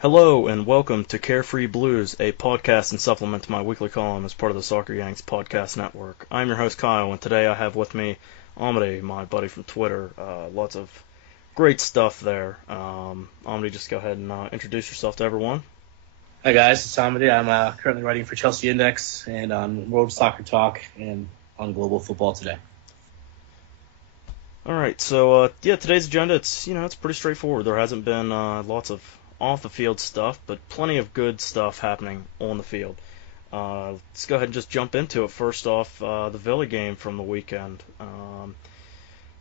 Hello and welcome to Carefree Blues, a podcast and supplement to my weekly column as part of the Soccer Yanks podcast network. I'm your host Kyle, and today I have with me Amadi, my buddy from Twitter. Lots of great stuff there. Amadi, just go ahead and introduce yourself to everyone. Hi guys, it's Amadi. I'm currently writing for Chelsea Index and on World Soccer Talk and on Global Football Today. All right, so today's agenda it's pretty straightforward. There hasn't been lots of off the field stuff, but plenty of good stuff happening on the field. Let's go ahead and just jump into it. First off, the Villa game from the weekend.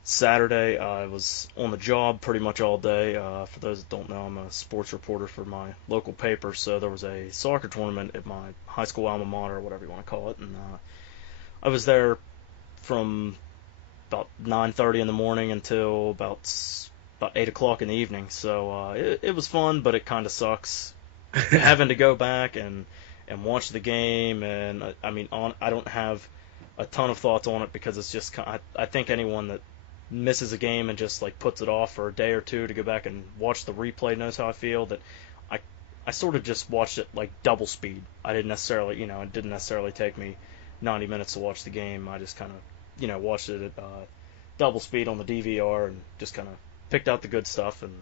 Saturday, I was on the job pretty much all day. For those that don't know, I'm a sports reporter for my local paper, so there was a soccer tournament at my high school alma mater, or whatever you want to call it, and I was there from about 9:30 in the morning until about 8 o'clock in the evening. So it was fun, but it kind of sucks having to go back and watch the game. And I don't have a ton of thoughts on it because it's just I think anyone that misses a game and just like puts it off for a day or two to go back and watch the replay knows how I feel. That I sort of just watched it like double speed. I didn't necessarily, it didn't necessarily take me 90 minutes to watch the game. I just kind of watched it at double speed on the DVR and just kind of picked out the good stuff and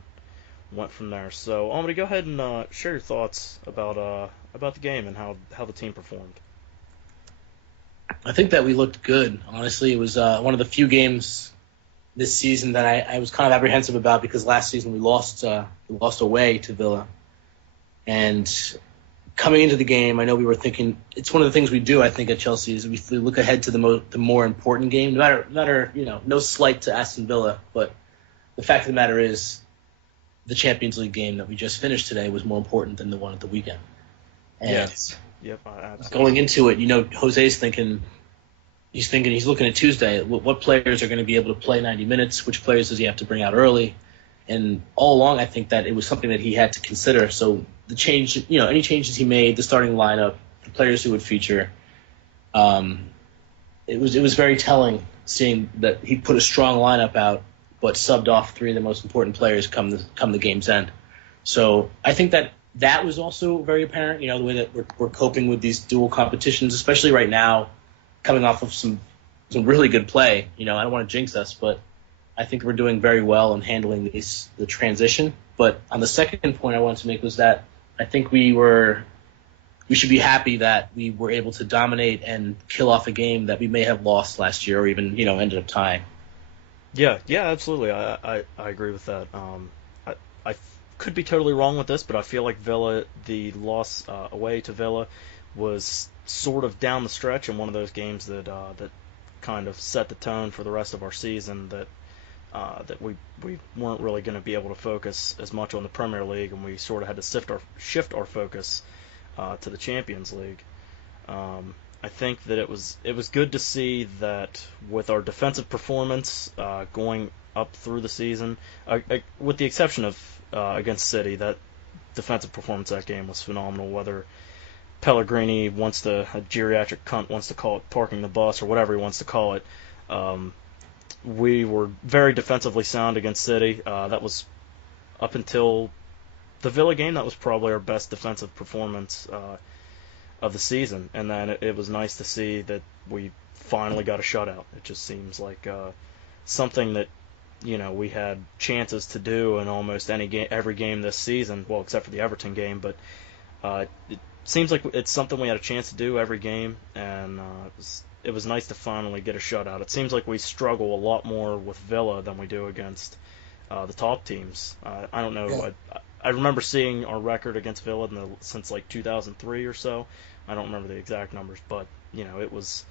went from there. So I'm going to go ahead and share your thoughts about the game and how the team performed. I think that we looked good. Honestly, it was one of the few games this season that I was kind of apprehensive about because last season we lost away to Villa. And coming into the game, I know we were thinking it's one of the things we do. I think at Chelsea is we look ahead to the more important game. No matter no slight to Aston Villa, but the fact of the matter is the Champions League game that we just finished today was more important than the one at the weekend. And yes. Yep. Absolutely. Going into it, Jose's thinking he's looking at Tuesday. What players are going to be able to play 90 minutes? Which players does he have to bring out early? And all along, I think that it was something that he had to consider. So the change, any changes he made, the starting lineup, the players who would feature, it was very telling seeing that he put a strong lineup out, but subbed off three of the most important players come the game's end. So I think that was also very apparent. The way that we're coping with these dual competitions, especially right now, coming off of some really good play. I don't want to jinx us, but I think we're doing very well in handling the transition. But on the second point I wanted to make was that I think we should be happy that we were able to dominate and kill off a game that we may have lost last year or even ended up tying. Yeah, absolutely. I agree with that. I could be totally wrong with this, but I feel like the loss away to Villa was sort of down the stretch and one of those games that kind of set the tone for the rest of our season. That we weren't really going to be able to focus as much on the Premier League, and we sort of had to shift our focus to the Champions League. I think that it was good to see that with our defensive performance going up through the season, with the exception of against City, that defensive performance that game was phenomenal. Whether Pellegrini a geriatric cunt wants to call it parking the bus or whatever he wants to call it, we were very defensively sound against City. That was up until the Villa game. That was probably our best defensive performance of the season, and then it was nice to see that we finally got a shutout. It just seems like something that we had chances to do in almost every game this season. Well, except for the Everton game, but it seems like it's something we had a chance to do every game, and it was nice to finally get a shutout. It seems like we struggle a lot more with Villa than we do against the top teams. I don't know. Yeah. I remember seeing our record against Villa since like 2003 or so. I don't remember the exact numbers, but it was.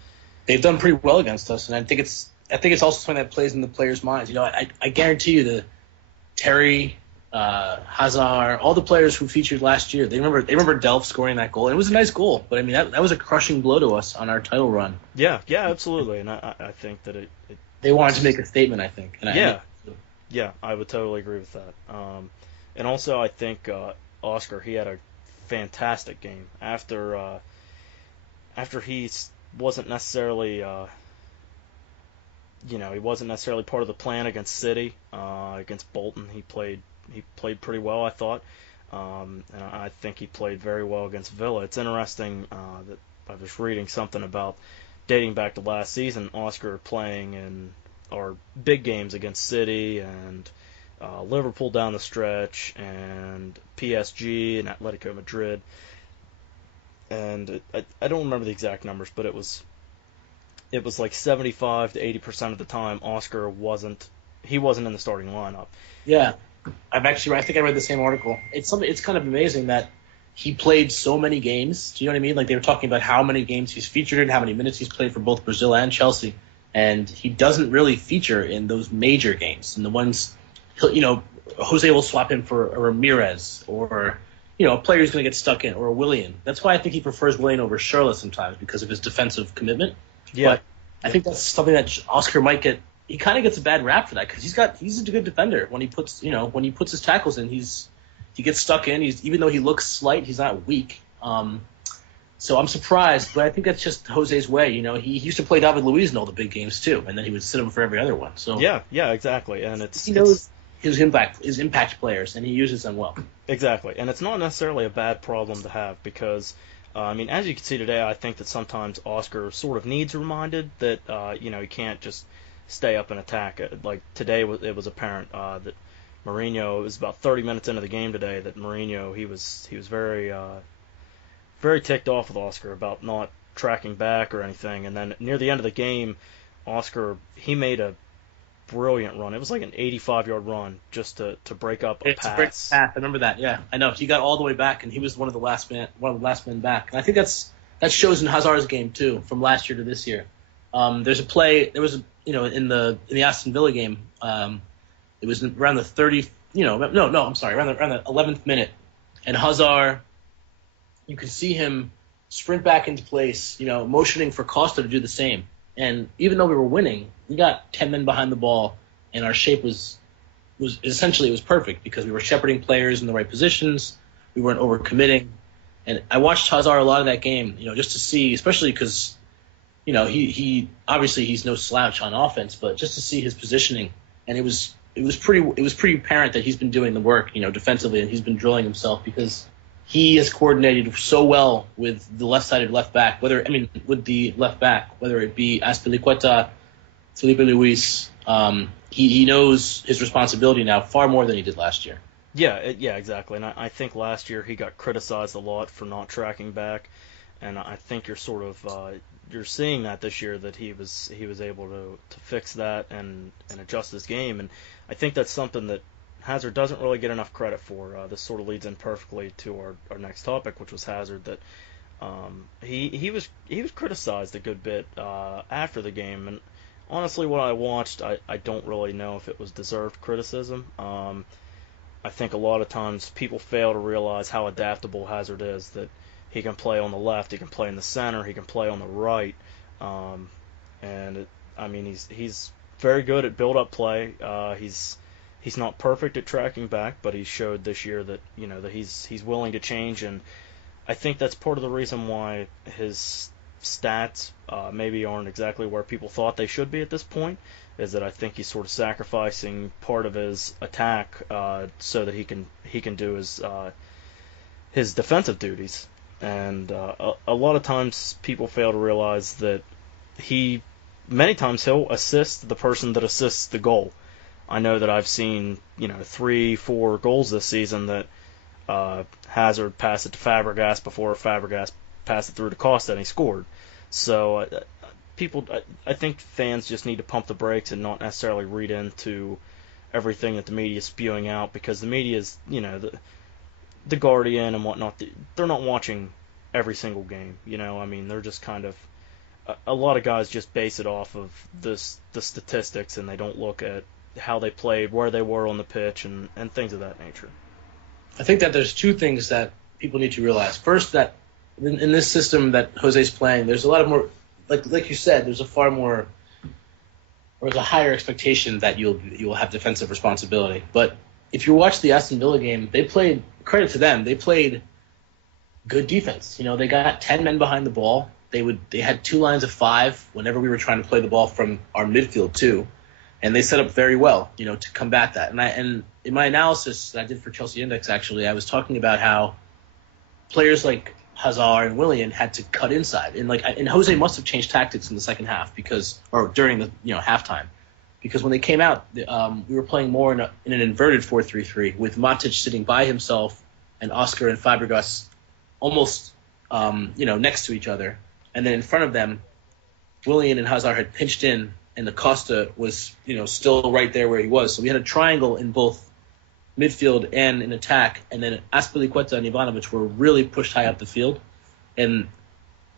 They've done pretty well against us, and I think it's also something that plays in the players' minds. I guarantee you that Terry, Hazard, all the players who featured last year, they remember Delph scoring that goal. And it was a nice goal, but I mean that was a crushing blow to us on our title run. Yeah, absolutely, and I think that it they wanted to make a statement. I think. And I would totally agree with that. And also, I think Oscar, he had a fantastic game after he wasn't necessarily he wasn't necessarily part of the plan against City. Against Bolton, he played pretty well, I thought. And I think he played very well against Villa. It's interesting that I was reading something about dating back to last season, Oscar playing in our big games against City and Liverpool down the stretch and PSG and Atletico Madrid. And I don't remember the exact numbers, but it was like 75 to 80% of the time Oscar wasn't in the starting lineup. Yeah, I think I read the same article. It's kind of amazing that he played so many games. Do you know what I mean? Like they were talking about how many games he's featured in, how many minutes he's played for both Brazil and Chelsea, and he doesn't really feature in those major games. And the ones, Jose will swap him for a Ramirez or a player who's going to get stuck in or a Willian. That's why I think he prefers Willian over Schürrle sometimes because of his defensive commitment. Yeah. But I think that's something that Oscar might get. He kind of gets a bad rap for that because he's a good defender. When he puts his tackles in, he gets stuck in. Even though he looks slight, he's not weak. So I'm surprised, but I think that's just Jose's way. He used to play David Luiz in all the big games too, and then he would sit him for every other one. So yeah, exactly. And he knows his impact players, and he uses them well. Exactly, and it's not necessarily a bad problem to have because, as you can see today, I think that sometimes Oscar sort of needs reminded that he can't just stay up and attack. Like today, it was apparent that Mourinho. It was about 30 minutes into the game today that Mourinho he was very very ticked off with Oscar about not tracking back or anything. And then near the end of the game, Oscar he made a brilliant run. It was like an 85-yard run just to break up a pass. I remember that. Yeah, I know. He got all the way back, and he was one of the last men back. And I think that shows in Hazard's game too, from last year to this year. There's a play. There was in the Aston Villa game. It was around the 30. I'm sorry, around the 11th minute, and Hazard, you could see him sprint back into place, motioning for Costa to do the same. And even though we were winning, we got 10 men behind the ball, and our shape was essentially it was perfect because we were shepherding players in the right positions. We weren't overcommitting. And I watched Hazard a lot of that game, just to see, especially because, he obviously he's no slouch on offense, but just to see his positioning, and it was pretty apparent that he's been doing the work, defensively, and he's been drilling himself because he has coordinated so well with the left-sided left back, whether it be Azpilicueta, Felipe Luis. He knows his responsibility now far more than he did last year. Yeah, exactly. And I think last year he got criticized a lot for not tracking back, and I think you're seeing that this year that he was able to fix that and adjust his game, and I think that's something that Hazard doesn't really get enough credit for. This sort of leads in perfectly to our next topic, which was Hazard. That he was criticized a good bit after the game, and honestly, what I watched, I don't really know if it was deserved criticism. I think a lot of times people fail to realize how adaptable Hazard is. That he can play on the left, he can play in the center, he can play on the right, he's very good at build-up play. He's not perfect at tracking back, but he showed this year that that he's willing to change, and I think that's part of the reason why his stats maybe aren't exactly where people thought they should be at this point. Is that I think he's sort of sacrificing part of his attack so that he can do his defensive duties, and a lot of times people fail to realize that many times he'll assist the person that assists the goal. I know that I've seen 3-4 goals this season that Hazard passed it to Fabregas before Fabregas passed it through to Costa and he scored. So I think fans just need to pump the brakes and not necessarily read into everything that the media is spewing out, because the media is the Guardian and whatnot. They're not watching every single game. They're just kind of a lot of guys just base it off of the statistics, and they don't look at how they played, where they were on the pitch, and things of that nature. I think that there's two things that people need to realize. First, that in this system that Jose's playing, there's a lot of more, like you said, there's a higher expectation that you'll have defensive responsibility. But if you watch the Aston Villa game, credit to them, they played good defense. They got 10 men behind the ball. They had two lines of 5 whenever we were trying to play the ball from our midfield too. And they set up very well, to combat that. And in my analysis that I did for Chelsea Index, actually, I was talking about how players like Hazard and Willian had to cut inside, and Jose must have changed tactics in the second half or during the halftime, because when they came out, we were playing more in an inverted 4-3-3 with Matic sitting by himself and Oscar and Fabregas almost next to each other, and then in front of them, Willian and Hazard had pinched in, and the Costa was still right there where he was. So we had a triangle in both midfield and in attack, and then Azpilicueta and Ivanovic were really pushed high up the field. And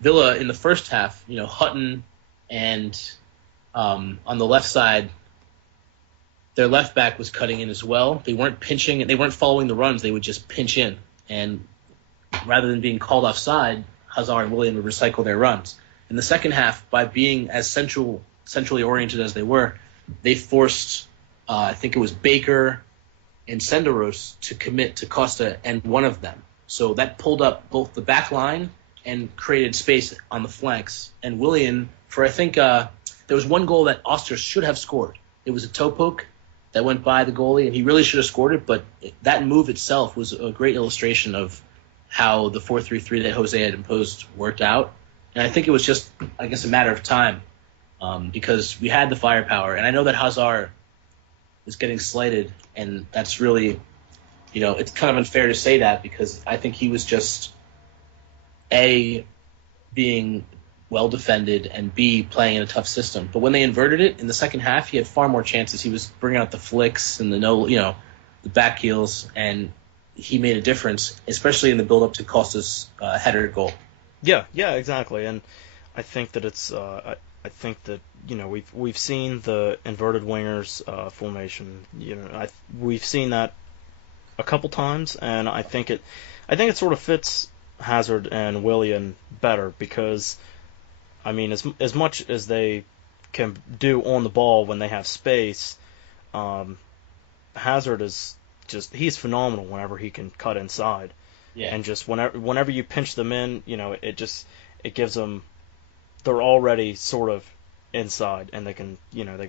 Villa in the first half, Hutton and on the left side, their left back was cutting in as well. They weren't pinching, they weren't following the runs. They would just pinch in, and rather than being called offside, Hazard and Willian would recycle their runs. In the second half, by being as centrally oriented as they were, they forced, I think it was Baker and Senderos to commit to Costa and one of them. So that pulled up both the back line and created space on the flanks. And Willian, I think there was one goal that Oster should have scored. It was a toe poke that went by the goalie, and he really should have scored it, but that move itself was a great illustration of how the 4-3-3 that Jose had imposed worked out. And I think it was just, I guess, a matter of time because we had the firepower. And I know that Hazard was getting slighted, and that's really, it's kind of unfair to say that because I think he was just, A, being well defended, and B, playing in a tough system. But when they inverted it in the second half, he had far more chances. He was bringing out the flicks and the back heels, and he made a difference, especially in the build-up to Costa's header goal. Yeah, exactly, and I think that it's. I think that we've seen the inverted wingers formation. We've seen that a couple times, and I think it sort of fits Hazard and Willian better because, I mean, as much as they can do on the ball when they have space, Hazard is he's phenomenal whenever he can cut inside. Yeah. And just whenever you pinch them in, it gives them, they're already sort of inside, and they can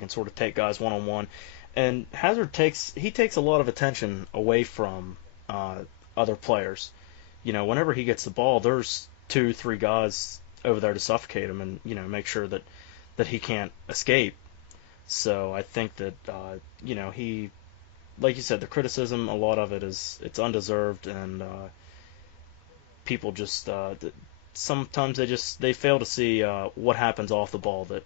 sort of take guys one on one. And Hazard takes a lot of attention away from other players. Whenever he gets the ball, there's 2-3 guys over there to suffocate him and make sure that he can't escape. So I think that he, like you said, the criticism, a lot of it it's undeserved, and people just sometimes they fail to see what happens off the ball. That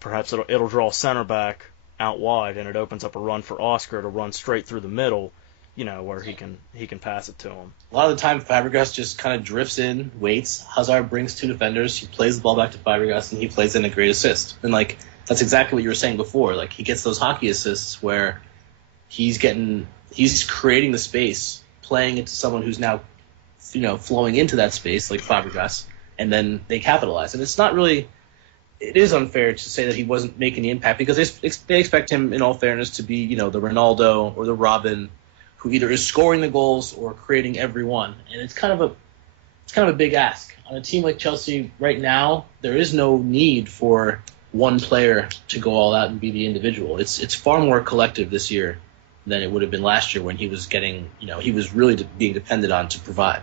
perhaps it'll draw center back out wide, and it opens up a run for Oscar to run straight through the middle, where he can pass it to him. A lot of the time, Fabregas just kind of drifts in, waits. Hazard brings two defenders. He plays the ball back to Fabregas, and he plays in a great assist. And that's exactly what you were saying before. He gets those hockey assists where he's creating the space, playing it to someone who's now flowing into that space like Fabregas, and then they capitalize. And it's not really, it is unfair to say that he wasn't making the impact because they expect him, in all fairness, to be the Ronaldo or the Robin who either is scoring the goals or creating every one. And it's kind of a big ask on a team like Chelsea right now. There is no need for one player to go all out and be the individual. It's far more collective this year than it would have been last year when he was getting he was really being depended on to provide.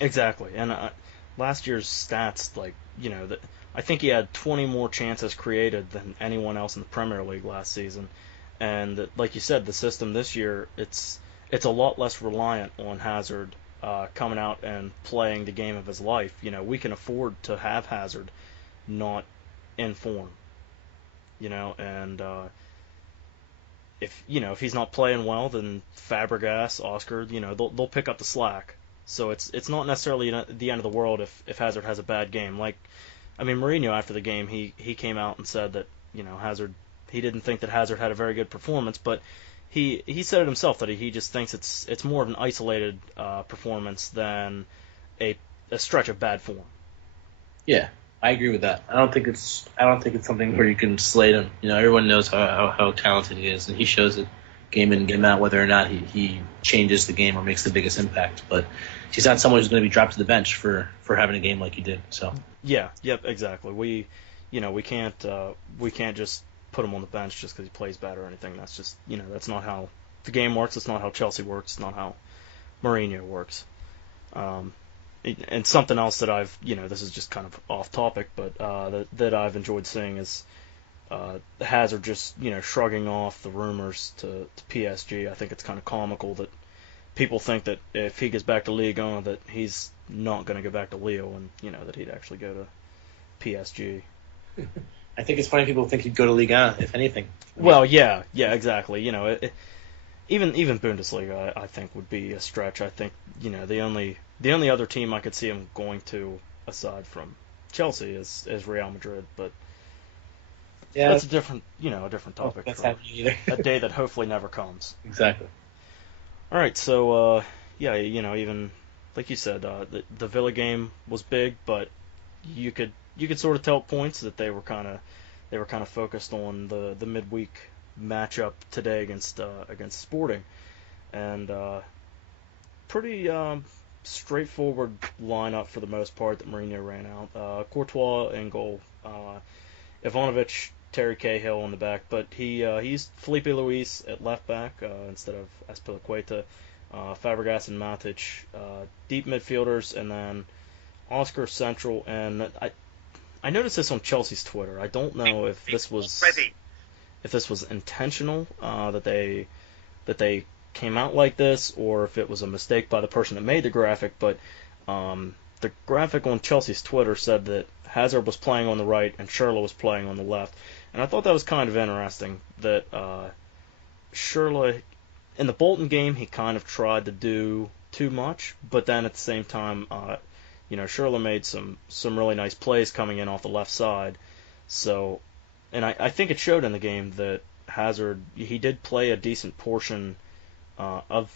Exactly, and last year's stats, I think he had 20 more chances created than anyone else in the Premier League last season, and like you said, the system this year it's a lot less reliant on Hazard coming out and playing the game of his life. We can afford to have Hazard not in form, and if he's not playing well, then Fabregas, Oscar, they'll pick up the slack. So it's not necessarily the end of the world if Hazard has a bad game. Mourinho after the game he came out and said that Hazard, he didn't think that Hazard had a very good performance, but he said it himself that he just thinks it's more of an isolated performance than a stretch of bad form. Yeah, I agree with that. I don't think it's something where you can slate him. Everyone knows how talented he is, and he shows it game in, game out, whether or not he changes the game or makes the biggest impact. But he's not someone who's going to be dropped to the bench for having a game like he did. So yeah, yep, exactly. We can't just put him on the bench just because he plays bad or anything. That's just that's not how the game works. It's not how Chelsea works. It's not how Mourinho works. Um, and something else that I've, this is just kind of off topic, but that I've enjoyed seeing is Hazard just, shrugging off the rumors to PSG. I think it's kind of comical that people think that if he gets back to Ligue 1 that he's not going to go back to Lille and, that he'd actually go to PSG. I think it's funny people think he'd go to Ligue 1, if anything. Well, yeah, exactly. Even Bundesliga, I think, would be a stretch. I think, the only other team I could see him going to, aside from Chelsea, is Real Madrid. But yeah, that's a different topic. That's for happening either. a day that hopefully never comes. Exactly. All right, so even like you said, the Villa game was big, but you could sort of tell at points that they were kind of focused on the midweek matchup today against Sporting, and pretty straightforward lineup for the most part that Mourinho ran out. Courtois in goal, Ivanovic, Terry Cahill in the back, but he used Felipe Luis at left back instead of Azpilicueta, Fabregas and Matic, deep midfielders, and then Oscar central. And I noticed this on Chelsea's Twitter. I don't know if this was intentional that they came out like this, or if it was a mistake by the person that made the graphic. But the graphic on Chelsea's Twitter said that Hazard was playing on the right and Schürrle was playing on the left. And I thought that was kind of interesting that Schürrle, in the Bolton game, he kind of tried to do too much, but then at the same time, Schürrle made some really nice plays coming in off the left side. So, and I think it showed in the game that Hazard, he did play a decent portion of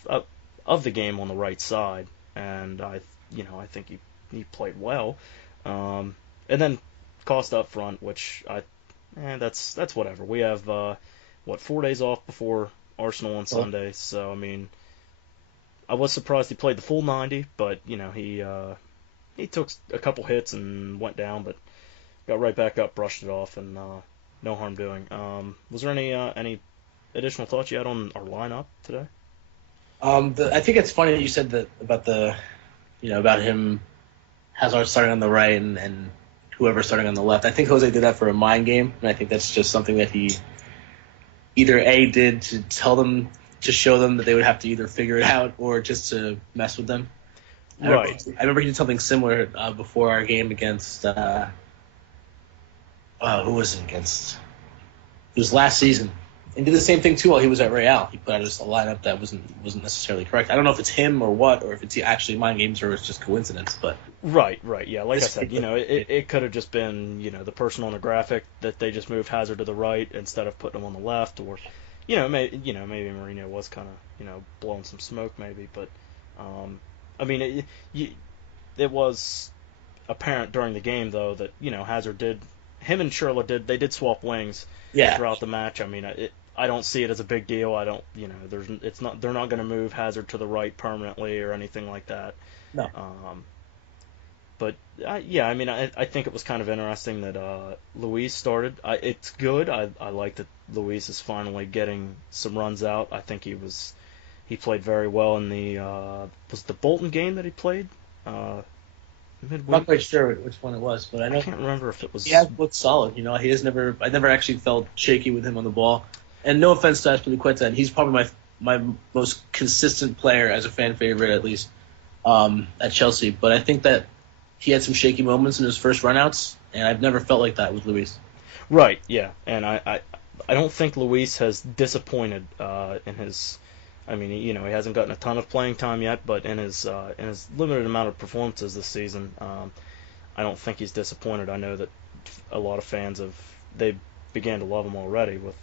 the game on the right side, and I think he played well. And then Costa up front, which that's whatever. We have 4 days off before Arsenal on Sunday, so I mean, I was surprised he played the full 90, but he took a couple hits and went down, but got right back up, brushed it off, and no harm doing. Was there any additional thoughts you had on our lineup today? I think it's funny that you said that about him, Hazard starting on the right and whoever starting on the left. I think Jose did that for a mind game, and I think that's just something that he either did to to show them that they would have to either figure it out or just to mess with them. Right. I remember he did something similar before our game against who was it against? It was last season. And did the same thing too while he was at Real. He put out just a lineup that wasn't necessarily correct. I don't know if it's him or what, or if it's actually mind games or it's just coincidence. But right, yeah. Like I said, it could have just been the person on the graphic that they just moved Hazard to the right instead of putting him on the left, or maybe Mourinho was kind of blowing some smoke maybe, but I mean it was apparent during the game though that Hazard him and Schürrle did swap wings throughout the match. I mean I don't see it as a big deal. I don't, they're not going to move Hazard to the right permanently or anything like that. No. But I mean, I think it was kind of interesting that Luis started. It's good. I like that Luis is finally getting some runs out. I think he played very well in was it the Bolton game that he played? Midweek? I'm not quite sure which one it was, but I can't remember if it was. He has looked solid. I never actually felt shaky with him on the ball. And no offense to Azpilicueta, and he's probably my most consistent player as a fan favorite, at least at Chelsea. But I think that he had some shaky moments in his first runouts, and I've never felt like that with Luis. Right, yeah, and I don't think Luis has disappointed in his. I mean, he hasn't gotten a ton of playing time yet, but in his limited amount of performances this season, I don't think he's disappointed. I know that a lot of fans they began to love him already with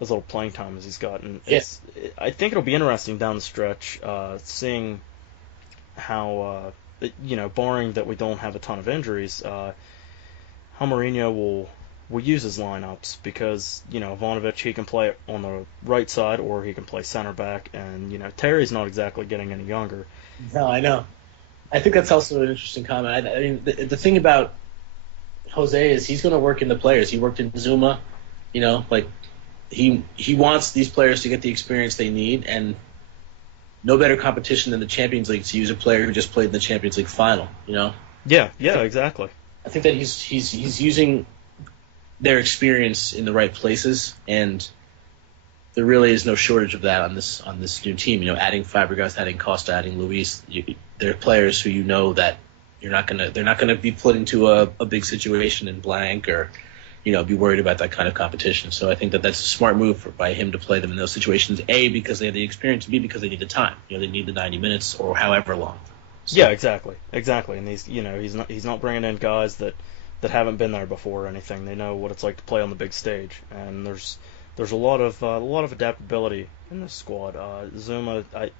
as little playing time as he's gotten. Yes. I think it'll be interesting down the stretch, seeing how, barring that we don't have a ton of injuries, how Mourinho will use his lineups because, Ivanovic, he can play on the right side or he can play center back, and, Terry's not exactly getting any younger. No, I know. I think that's also an interesting comment. I mean, the thing about Jose is he's going to work in the players. He worked in Zuma, he wants these players to get the experience they need, and no better competition than the Champions League to use a player who just played in the Champions League final. Yeah, yeah, exactly. I think that he's using their experience in the right places, and there really is no shortage of that on this new team. Adding Fabregas, adding Costa, adding Luis, they're players who that they're not gonna be put into a big situation in blank or be worried about that kind of competition. So I think that that's a smart move by him to play them in those situations. A, because they have the experience. B, because they need the time. They need the 90 minutes or however long. So. Yeah, exactly. And he's not bringing in guys that haven't been there before or anything. They know what it's like to play on the big stage, and there's a lot of adaptability in this squad. Zuma, I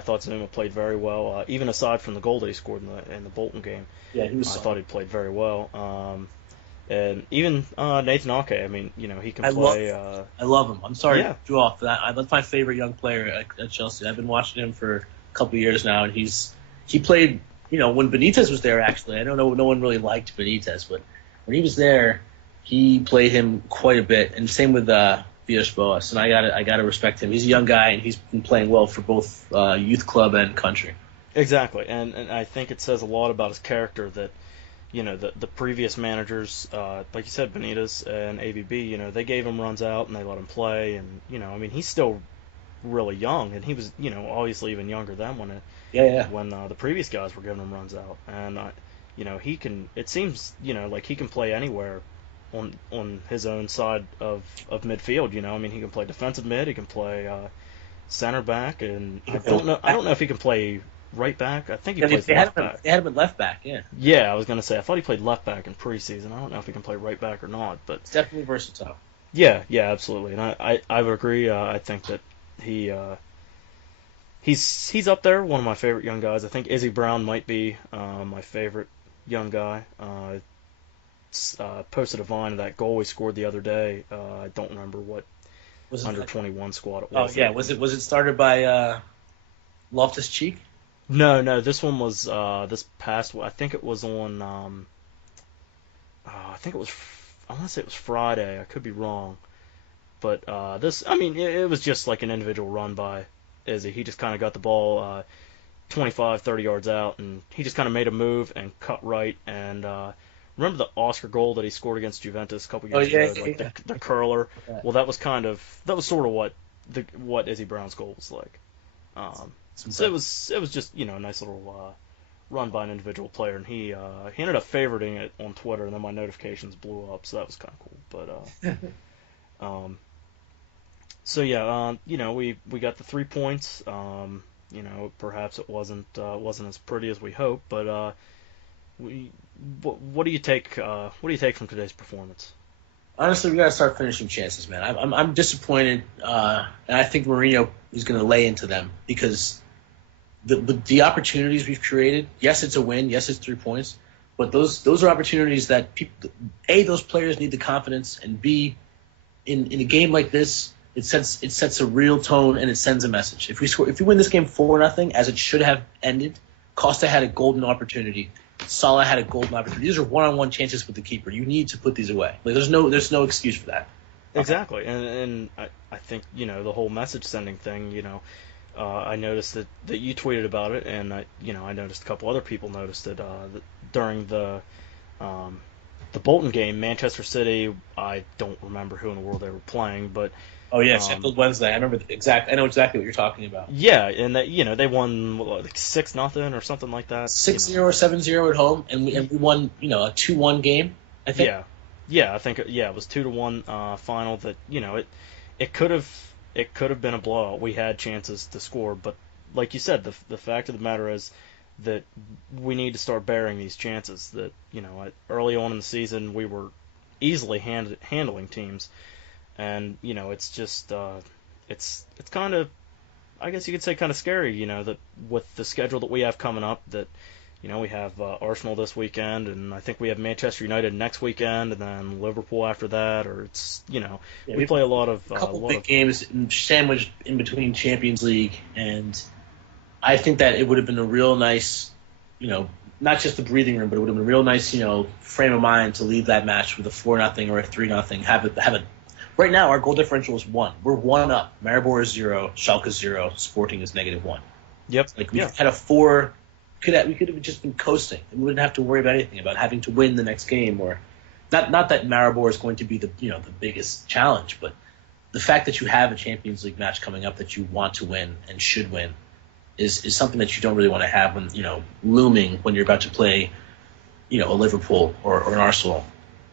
thought Zuma played very well, even aside from the goal that he scored in the Bolton game. Yeah, he was. I thought he played very well. And even Nathan Ake, I mean, he can play. I love him. I'm sorry Yeah. to draw off that. That's my favorite young player at Chelsea. I've been watching him for a couple of years now, and he played. When Benitez was there, actually, I don't know. No one really liked Benitez, but when he was there, he played him quite a bit. And same with Villas-Boas, and I gotta respect him. He's a young guy, and he's been playing well for both youth club and country. Exactly, and I think it says a lot about his character that. The previous managers, like you said, Benitez and AVB, they gave him runs out and they let him play. And, I mean, he's still really young. And he was, obviously even younger then when the previous guys were giving him runs out. And, he can, it seems, like he can play anywhere on his own side of midfield, I mean, he can play defensive mid, he can play center back. And I don't know if he can play right back. I think he plays left back. They had him at left back, yeah. Yeah, I was going to say, I thought he played left back in preseason. I don't know if he can play right back or not, but it's definitely versatile. Yeah, absolutely. And I would agree. I think that he's up there, one of my favorite young guys. I think Izzy Brown might be my favorite young guy. Posted a vine of that goal he scored the other day. I don't remember what under 21 squad it was. Oh yeah, was it started by Loftus-Cheek? No. This one was this past. I think it was on. I think it was. I want to say it was Friday. I could be wrong, but this. I mean, it was just like an individual run by Izzy. He just kind of got the ball 25, 30 yards out, and he just kind of made a move and cut right. And remember the Oscar goal that he scored against Juventus a couple years ago, like the curler. Okay. Well, that was sort of what Izzy Brown's goal was like. So it was just a nice little run by an individual player, and he ended up favoriting it on Twitter, and then my notifications blew up, so that was kind of cool. But so yeah, we got the 3 points. Perhaps it wasn't as pretty as we hoped, but what do you take from today's performance? Honestly, we got to start finishing chances, man. I'm disappointed, and I think Mourinho is going to lay into them because the opportunities we've created. Yes, it's a win. Yes, it's 3 points, but those are opportunities that those players need the confidence, and B, in a game like this, it sets a real tone and it sends a message. If we win this game 4-0, as it should have ended, Costa had a golden opportunity. Salah had a golden opportunity. These are one-on-one chances with the keeper. You need to put these away. Like, there's no excuse for that. Exactly, and I think the whole message sending thing. I noticed that you tweeted about it, and I noticed a couple other people noticed it during the Bolton game. Manchester City. I don't remember who in the world they were playing, but. Oh yeah, Sheffield Wednesday. I know exactly what you're talking about. Yeah, and they won like 6-0 or something like that. 6-0 or 7-0 at home, and we won a 2-1 game. I think. Yeah. I think it was 2-1 final. That it could have been a blowout. We had chances to score, but like you said, the fact of the matter is that we need to start bearing these chances. That early on in the season we were easily handling teams. And it's just it's kind of, I guess you could say, kind of scary, that with the schedule that we have coming up, that we have Arsenal this weekend, and I think we have Manchester United next weekend, and then Liverpool after that, or it's we play a lot of big games sandwiched in between Champions League, and I think that it would have been a real nice, not just the breathing room, but it would have been a real nice, frame of mind to leave that match with a 4-0 or a 3-0, have a Right now, our goal differential is 1. We're 1 up. Maribor is 0. Schalke is 0. Sporting is -1. Yep. Like we Yeah. had a 4. We could have just been coasting. We wouldn't have to worry about anything about having to win the next game or not that Maribor is going to be the biggest challenge, but the fact that you have a Champions League match coming up that you want to win and should win is something that you don't really want to have when looming when you're about to play a Liverpool or an Arsenal.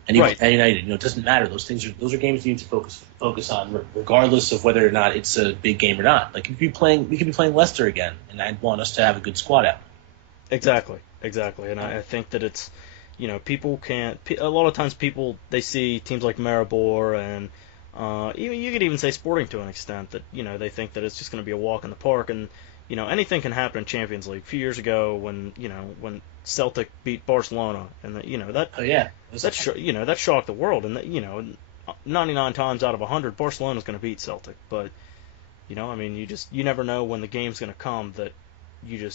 And even Right. Man United, it doesn't matter. Those are games you need to focus on, regardless of whether or not it's a big game or not. Like we could be playing Leicester again, and I'd want us to have a good squad out. Exactly. And I think that it's, people can't. A lot of times, people they see teams like Maribor and even you could even say Sporting to an extent that they think that it's just going to be a walk in the park, and anything can happen in Champions League. A few years ago, when Celtic beat Barcelona, and that Oh yeah, that shocked the world, and 99 times out of 100, Barcelona's going to beat Celtic, but I mean, you never know when the game's going to come that you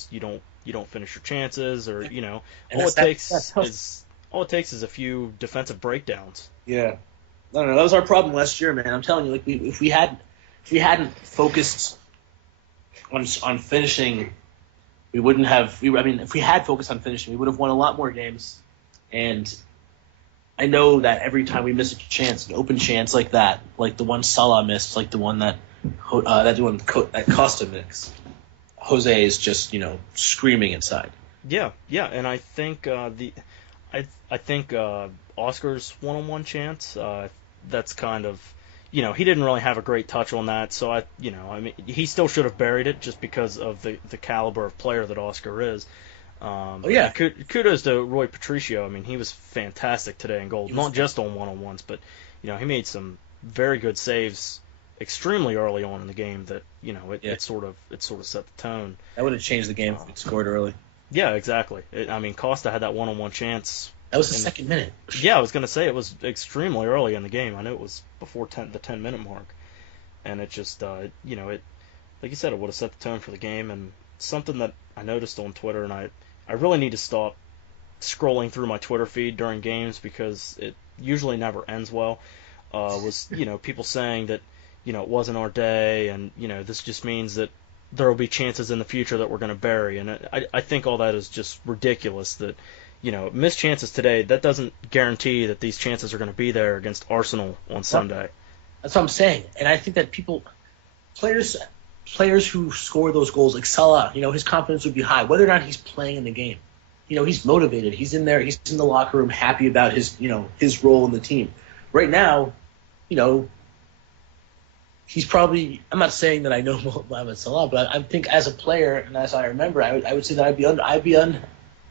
don't finish your chances, or And all it takes tough. is a few defensive breakdowns. Yeah. No, that was our problem last year, man. I'm telling you, like if we hadn't focused on finishing, we wouldn't have. If we had focused on finishing, we would have won a lot more games. And I know that every time we miss a chance, an open chance like that, like the one Salah missed, like the one that Costa missed, Jose is just screaming inside. Yeah, and I think I think Oscar's one-on-one chance. That's kind of, he didn't really have a great touch on that. So I mean, he still should have buried it just because of the caliber of player that Oscar is. Oh yeah, Kudos to Roy Patricio. I mean, he was fantastic today in goal, not just on one-on-ones, but he made some very good saves extremely early on in the game that it sort of set the tone. That would have changed the game if we'd scored early. Yeah, exactly. I mean, Costa had that one-on-one chance. That was the second minute. Yeah, I was going to say it was extremely early in the game. I know it was before the 10-minute mark, and it just like you said, it would have set the tone for the game. And something that I noticed on Twitter, and I really need to stop scrolling through my Twitter feed during games because it usually never ends well. Was people saying that it wasn't our day, and this just means that there will be chances in the future that we're going to bury, and I think all that is just ridiculous. That missed chances today, that doesn't guarantee that these chances are going to be there against Arsenal on Sunday. That's what I'm saying, and I think that players who score those goals, like Salah, his confidence would be high, whether or not he's playing in the game. He's motivated. He's in there. He's in the locker room, happy about his role in the team. Right now, he's probably. I'm not saying that I know Mohamed Salah, but I think as a player and as I remember, I would say that I'd be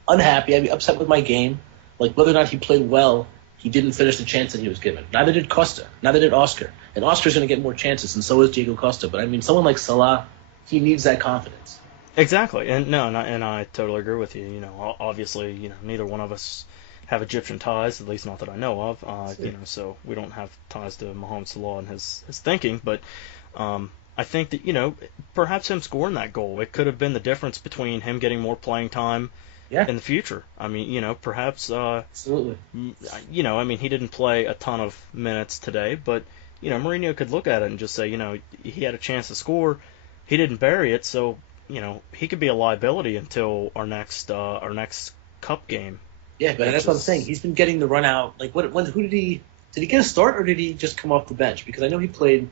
unhappy. I'd be upset with my game, like whether or not he played well. He didn't finish the chance that he was given. Neither did Costa. Neither did Oscar. And Oscar's going to get more chances, and so is Diego Costa. But I mean, someone like Salah, he needs that confidence. Exactly, and I totally agree with you. Obviously, neither one of us have Egyptian ties, at least not that I know of. So we don't have ties to Mohamed Salah and his thinking. But I think that perhaps him scoring that goal, it could have been the difference between him getting more playing time. Yeah. In the future. I mean, perhaps. Absolutely. I mean, he didn't play a ton of minutes today, but Mourinho could look at it and just say, he had a chance to score, he didn't bury it, so he could be a liability until our next cup game. Yeah, but that's what I'm saying. He's been getting the run out. Like, who did he get a start, or did he just come off the bench? Because I know he played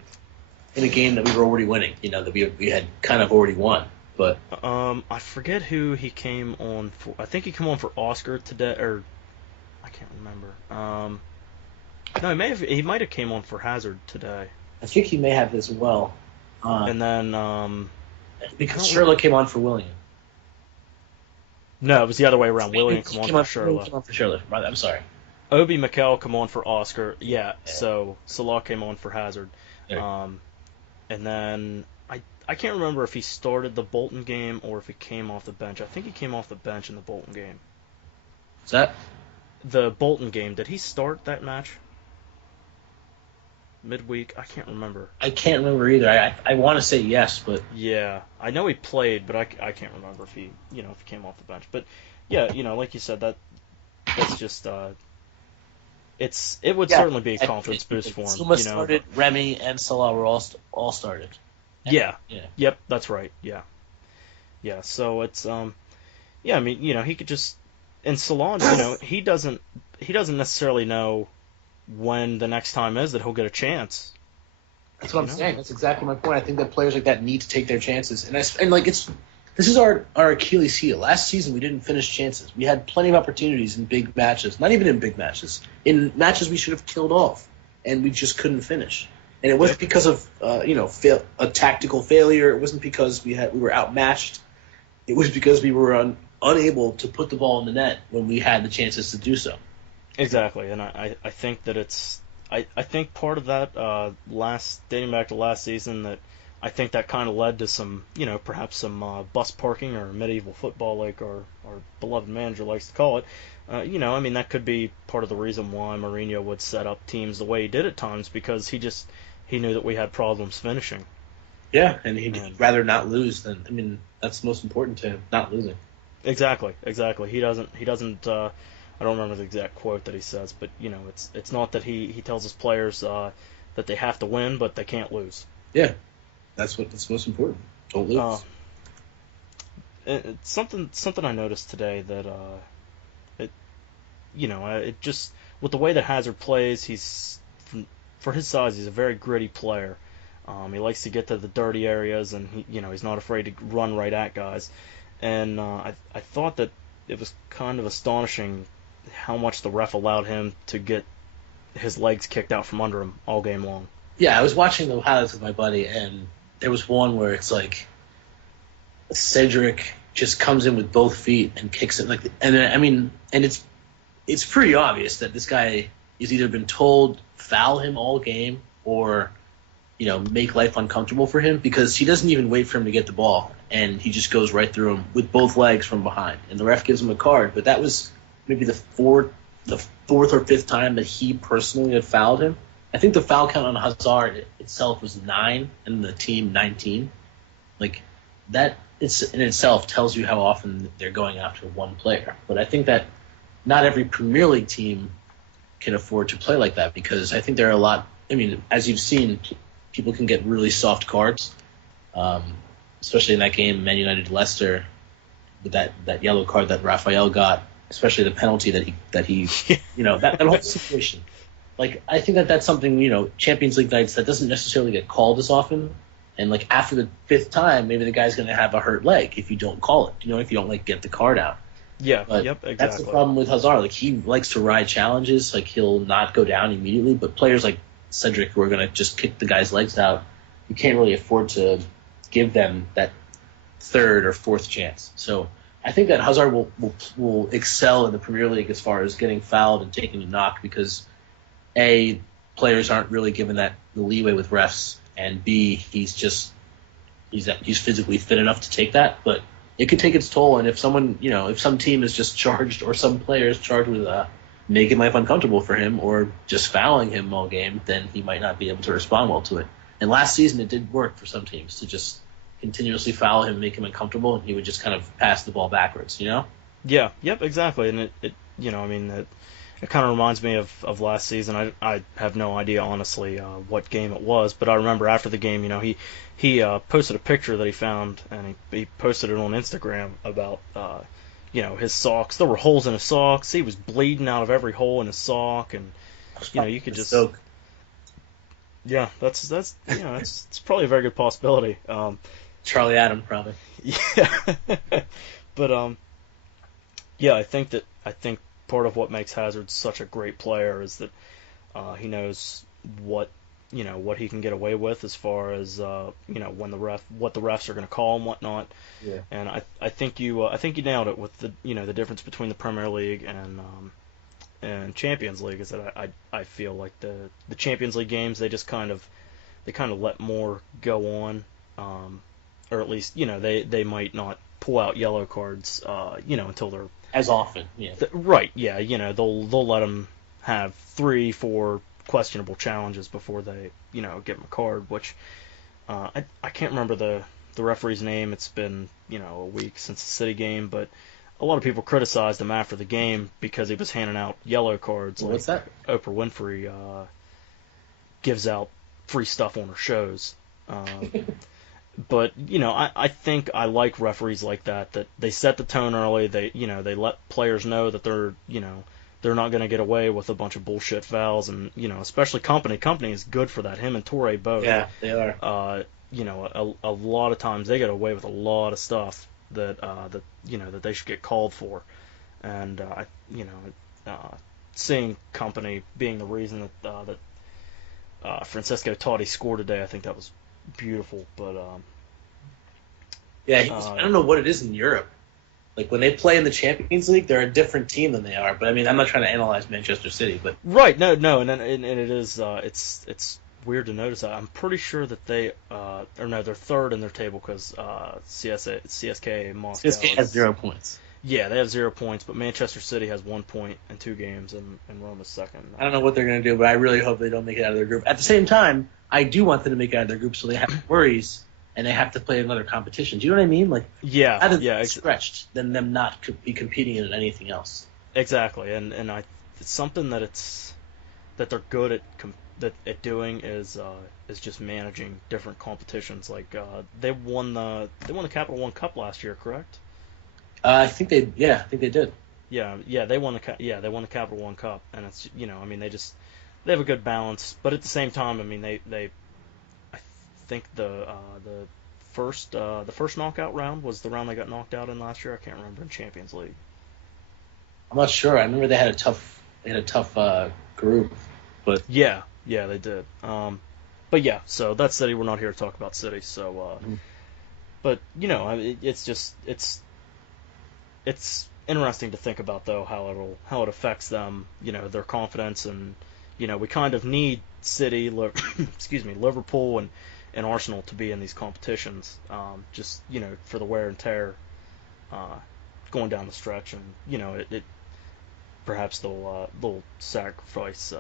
in a game that we were already winning. That we had kind of already won. But I forget who he came on for. I think he came on for Oscar today, or I can't remember. No, he might have came on for Hazard today. I think he may have as well. And then because Sherlock came on for William. No, it was the other way around. William came on for Sherlock. Came on for Sherlock. I'm sorry. Obi Mikel come on for Oscar. Yeah. So Salah came on for Hazard. And then I can't remember if he started the Bolton game or if he came off the bench. I think he came off the bench in the Bolton game. Is that? The Bolton game. Did he start that match? Midweek? I can't remember. I can't remember either. I want to say yes, but... Yeah. I know he played, but I can't remember if he if he came off the bench. But, yeah, like you said, that's just... it would Yeah, certainly be a confidence boost for him. Zuma started, Remy and Salah were all started. Yeah. Yeah, Yep, that's right. Yeah. Yeah, so it's yeah, I mean, he could just and Salon, he doesn't necessarily know when the next time is that he'll get a chance. that's what You I'm know? saying. That's exactly my point. I think that players like that need to take their chances, and like this is our Achilles heel. Last season we didn't finish chances. We had plenty of opportunities in big matches, not even in big matches, in matches we should have killed off, and we just couldn't finish. And it wasn't because of a tactical failure. It wasn't because we were outmatched. It was because we were unable to put the ball in the net when we had the chances to do so. Exactly, and I think that I think part of that dating back to last season that I think that kind of led to some perhaps some bus parking or medieval football like our beloved manager likes to call it. I mean that could be part of the reason why Mourinho would set up teams the way he did at times because he knew that we had problems finishing. Yeah, and he'd And rather not lose than. I mean, that's most important to him, not losing. exactly. He doesn't. I don't remember the exact quote that he says, but it's not that he tells his players that they have to win, but they can't lose. Yeah, that's most important. Don't Uh, lose. it's something I noticed today that it it just with the way that Hazard plays, for his size, he's a very gritty player. He likes to get to the dirty areas, and he's not afraid to run right at guys. And I thought that it was kind of astonishing how much the ref allowed him to get his legs kicked out from under him all game long. Yeah, I was watching the highlights with my buddy, and there was one where it's like Cedric just comes in with both feet and kicks it I mean, and it's pretty obvious that this guy has either been told foul him all game or make life uncomfortable for him because he doesn't even wait for him to get the ball and he just goes right through him with both legs from behind, and the ref gives him a card. But that was maybe the fourth or fifth time that he personally had fouled him. I think the foul count on Hazard itself was 9 and the team 19. Like that, it's in itself tells you how often they're going after one player. But I think that not every Premier League team can afford to play like that because I think there are a lot. I mean, as you've seen, people can get really soft cards, especially in that game, Man United Leicester, with that yellow card that Raphael got, especially the penalty that he that whole situation. Like I think that's something Champions League nights that doesn't necessarily get called as often, and like after the 5th time, maybe the guy's going to have a hurt leg if you don't call it. If you don't get the card out. Yeah. But Yep. Exactly. that's the problem with Hazard. Like he likes to ride challenges. Like he'll not go down immediately. But players like Cedric who are going to just kick the guy's legs out, you can't really afford to give them that 3rd or 4th chance. So I think that Hazard will excel in the Premier League as far as getting fouled and taking a knock because A, players aren't really given the leeway with refs, and B, he's physically fit enough to take that. But it could take its toll, and if some team is just charged or some player is charged with making life uncomfortable for him or just fouling him all game, then he might not be able to respond well to it. And last season it did work for some teams to just continuously foul him, make him uncomfortable, and he would just kind of pass the ball backwards, Yeah. Yep. Exactly. And I mean it kind of reminds me of last season. I have no idea honestly what game it was, but I remember after the game, he posted a picture that he found and he posted it on Instagram about his socks. There were holes in his socks. He was bleeding out of every hole in his sock, and you could just yeah, that's it's probably a very good possibility. Charlie Adam probably. Yeah, but yeah, I think part of what makes Hazard such a great player is that he knows what he can get away with as far as when what the refs are going to call and whatnot. Yeah. And I think you nailed it with the difference between the Premier League and Champions League is that I feel like the Champions League games they just kind of let more go on, or at least they might not pull out yellow cards until they're As often, yeah. Right, yeah, they'll let them have 3-4 questionable challenges before they give them a card, which I can't remember the referee's name. It's been a week since the City game, but a lot of people criticized him after the game because he was handing out yellow cards. Well, Like what's that? Oprah Winfrey gives out free stuff on her shows. But I think I like referees like that. That they set the tone early. They let players know that they're not going to get away with a bunch of bullshit fouls, and especially Company. Company is good for that. Him and Torre both. Yeah, they are. A lot of times they get away with a lot of stuff that they should get called for, and seeing Company being the reason that Francisco Totti scored today, I think that was beautiful. But Yeah, I don't know what it is in Europe. Like when they play in the Champions League, they're a different team than they are. But I mean, I'm not trying to analyze Manchester City, but right, no, and it is it's weird to notice that. I'm pretty sure that they're third in their table because CSKA Moscow has 0 points. Yeah, they have 0 points, but Manchester City has 1 point in 2 games, and Rome is second. I don't know what they're going to do, but I really hope they don't make it out of their group. At the same time, I do want them to make it out of their group so they have worries and they have to play another competition. Do you know what I mean? Like, rather than stretched than them not be competing in anything else. Exactly, and it's something that they're good at doing is just managing different competitions. Like they won the Capital One Cup last year, correct? I think they did. Yeah, they won the Capital One Cup, and it's they have a good balance, but at the same time, I mean they I think the first knockout round was the round they got knocked out in last year. I can't remember in Champions League. I'm not sure. I remember they had a tough group, but yeah, they did. But yeah, so that's City. We're not here to talk about City. So, but it's interesting to think about though how it affects them. Their confidence, and we kind of need City, Liverpool, and Arsenal to be in these competitions. Just for the wear and tear going down the stretch, and it perhaps they'll sacrifice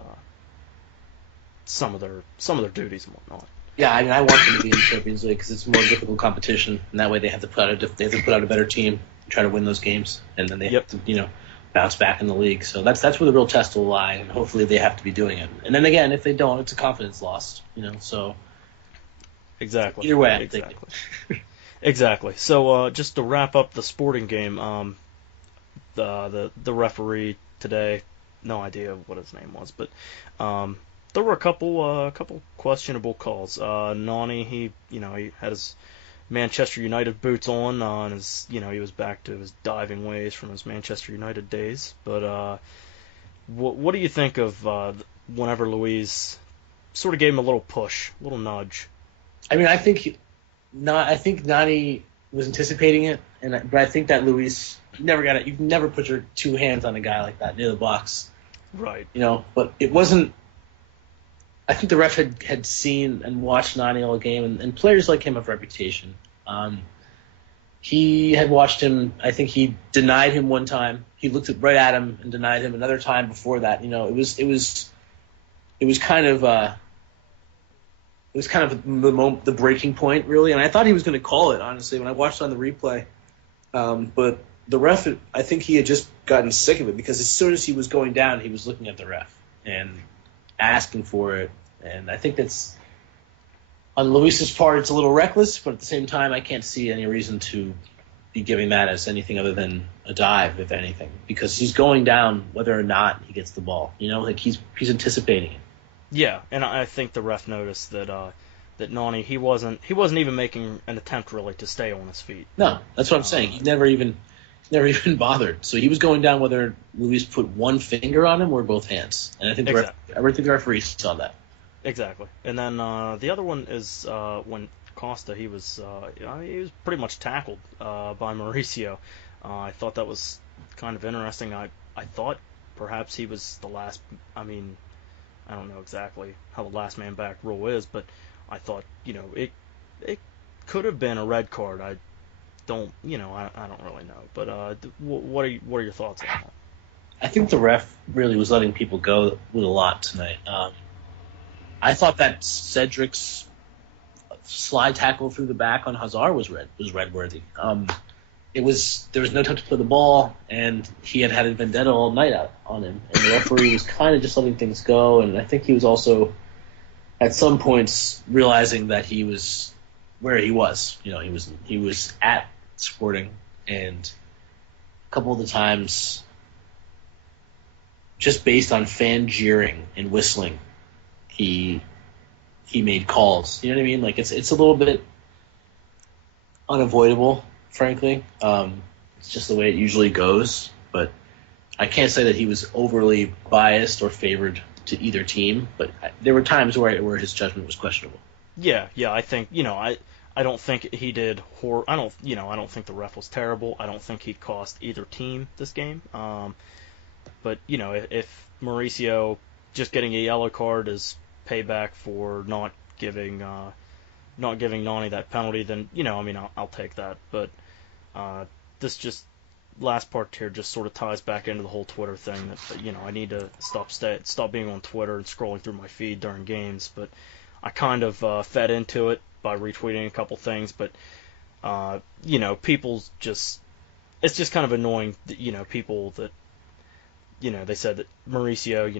some of their duties and whatnot. Yeah, I mean, I want them to be in the Champions League because it's a more difficult competition, and that way they have to put out a better team and try to win those games, and then they have to bounce back in the league. So that's where the real test will lie, and hopefully they have to be doing it. And then again, if they don't, it's a confidence loss. So exactly. Either way, I'm exactly. thinking. Exactly. So just to wrap up the sporting game, the referee today, no idea what his name was, but there were a couple questionable calls. Nani, he had his Manchester United boots on, and he was back to his diving ways from his Manchester United days. But what do you think of whenever Luis sort of gave him a little push, a little nudge? I mean, I think Nani was anticipating it, but I think that Luis never got it. You can never put your 2 hands on a guy like that near the box, right? But it wasn't. I think the ref had seen and watched Nani all game, and players like him have reputation. He had watched him. I think he denied him one time. He looked right at him and denied him another time before that. It was kind of the breaking point really, and I thought he was going to call it honestly when I watched on the replay. But the ref, I think he had just gotten sick of it because as soon as he was going down, he was looking at the ref and asking for it, and I think that's on Luis's part. It's a little reckless, but at the same time, I can't see any reason to be giving that as anything other than a dive, if anything, because he's going down whether or not he gets the ball. Like he's anticipating it. Yeah, and I think the ref noticed that Nani he wasn't even making an attempt really to stay on his feet. No, that's what I'm saying. He never even bothered. So he was going down whether Luis put one finger on him or both hands. And I think the referee saw that. Exactly. And then the other one is when Costa, he was pretty much tackled by Mauricio. I thought that was kind of interesting. I thought perhaps he was the last. I mean, I don't know exactly how the last man back rule is, but I thought it could have been a red card. I don't really know. But what are your thoughts on that? I think the ref really was letting people go with a lot tonight. I thought that Cedric's slide tackle through the back on Hazard was red worthy. there was no time to play the ball, and he had a vendetta all night out on him, and the referee was kind of just letting things go. And I think he was also at some points realizing that he was where he was. He was at Sporting, and a couple of the times, just based on fan jeering and whistling, he made calls. You know what I mean? Like it's a little bit unavoidable, frankly. It's just the way it usually goes. But I can't say that he was overly biased or favored to either team. But there were times where his judgment was questionable. Yeah, I think I don't think he did I don't think the ref was terrible. I don't think he cost either team this game. But if Mauricio just getting a yellow card is payback for not giving Nani that penalty, then I'll take that. But this just last part here just sort of ties back into the whole Twitter thing that I need to stop being on Twitter and scrolling through my feed during games. But I kind of fed into it by retweeting a couple things. But people's just it's just kind of annoying that people that they said that Mauricio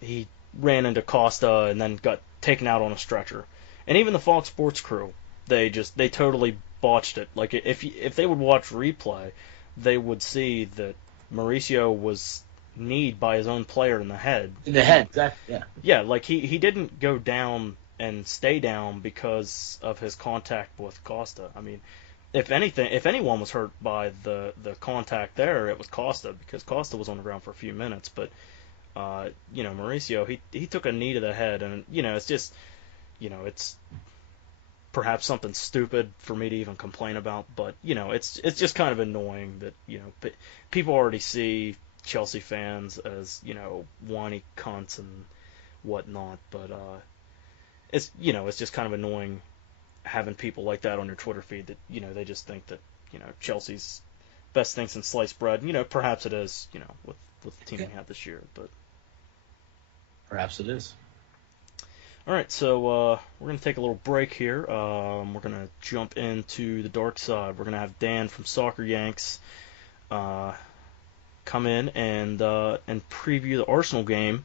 he ran into Costa and then got taken out on a stretcher. And even the Fox Sports crew, they totally botched it. Like if they would watch replay, they would see that Mauricio was kneed by his own player in the head. In the head, exactly. Yeah. Yeah, like he didn't go down and stay down because of his contact with Costa. I mean, if anyone was hurt by the contact there, it was Costa, because Costa was on the ground for a few minutes. But Mauricio, he took a knee to the head, and it's just it's perhaps something stupid for me to even complain about, but it's just kind of annoying that people already see Chelsea fans as whiny cunts and whatnot, but it's just kind of annoying having people like that on your Twitter feed that they just think that Chelsea's best thing since sliced bread. Perhaps it is with the team we had this year, but perhaps it is. All right, so we're going to take a little break here. We're going to jump into the dark side. We're going to have Dan from Soccer Yanks come in and preview the Arsenal game.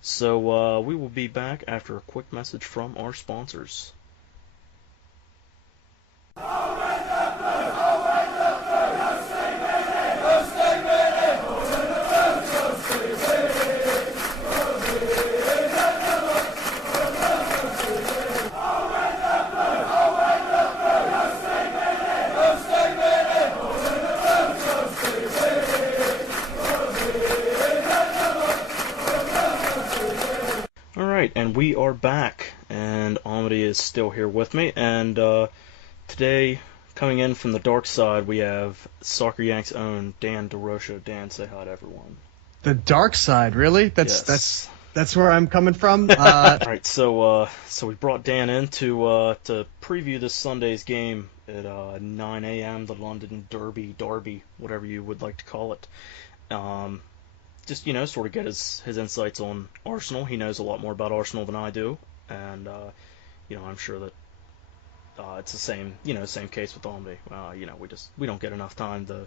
So we will be back after a quick message from our sponsors. And we are back, and Amadi is still here with me, and today, coming in from the dark side, we have Soccer Yanks' own Dan DeRocha. Dan, say hi to everyone. The dark side, really? Yes. That's where I'm coming from. All right, so we brought Dan in to preview this Sunday's game at 9 a.m., the London Derby, whatever you would like to call it. Just sort of get his insights on Arsenal. He knows a lot more about Arsenal than I do, and I'm sure that it's the same case with Amadi. We don't get enough time to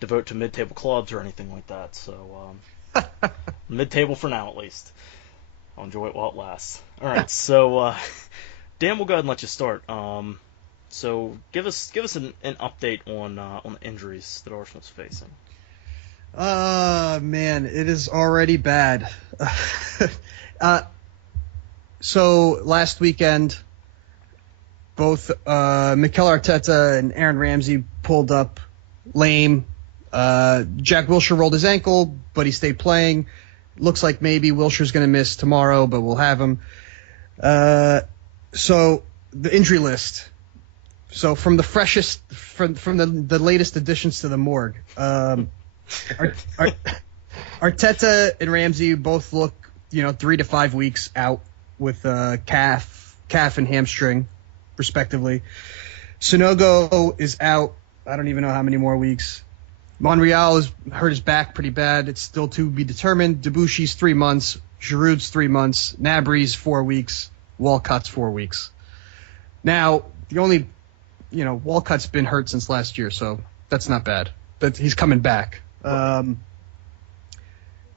devote to mid-table clubs or anything like that. So mid-table for now, at least. I'll enjoy it while it lasts. All right, so Dan, we'll go ahead and let you start. So give us an update on the injuries that Arsenal's facing. Man, it is already bad. So last weekend, both Mikel Arteta and Aaron Ramsey pulled up lame. Jack Wilshere rolled his ankle, but he stayed playing. Looks like maybe Wilshere's going to miss tomorrow, but we'll have him. So the injury list. So from the freshest, from the latest additions to the morgue. Arteta and Ramsey both look, 3 to 5 weeks out with calf and hamstring, respectively. Sonogo is out. I don't even know how many more weeks. Monreal has hurt his back pretty bad. It's still to be determined. Debussy's 3 months. Giroud's 3 months. Gnabry's 4 weeks. Walcott's 4 weeks. Now, the only, Walcott's been hurt since last year, so That's not bad. But he's coming back. And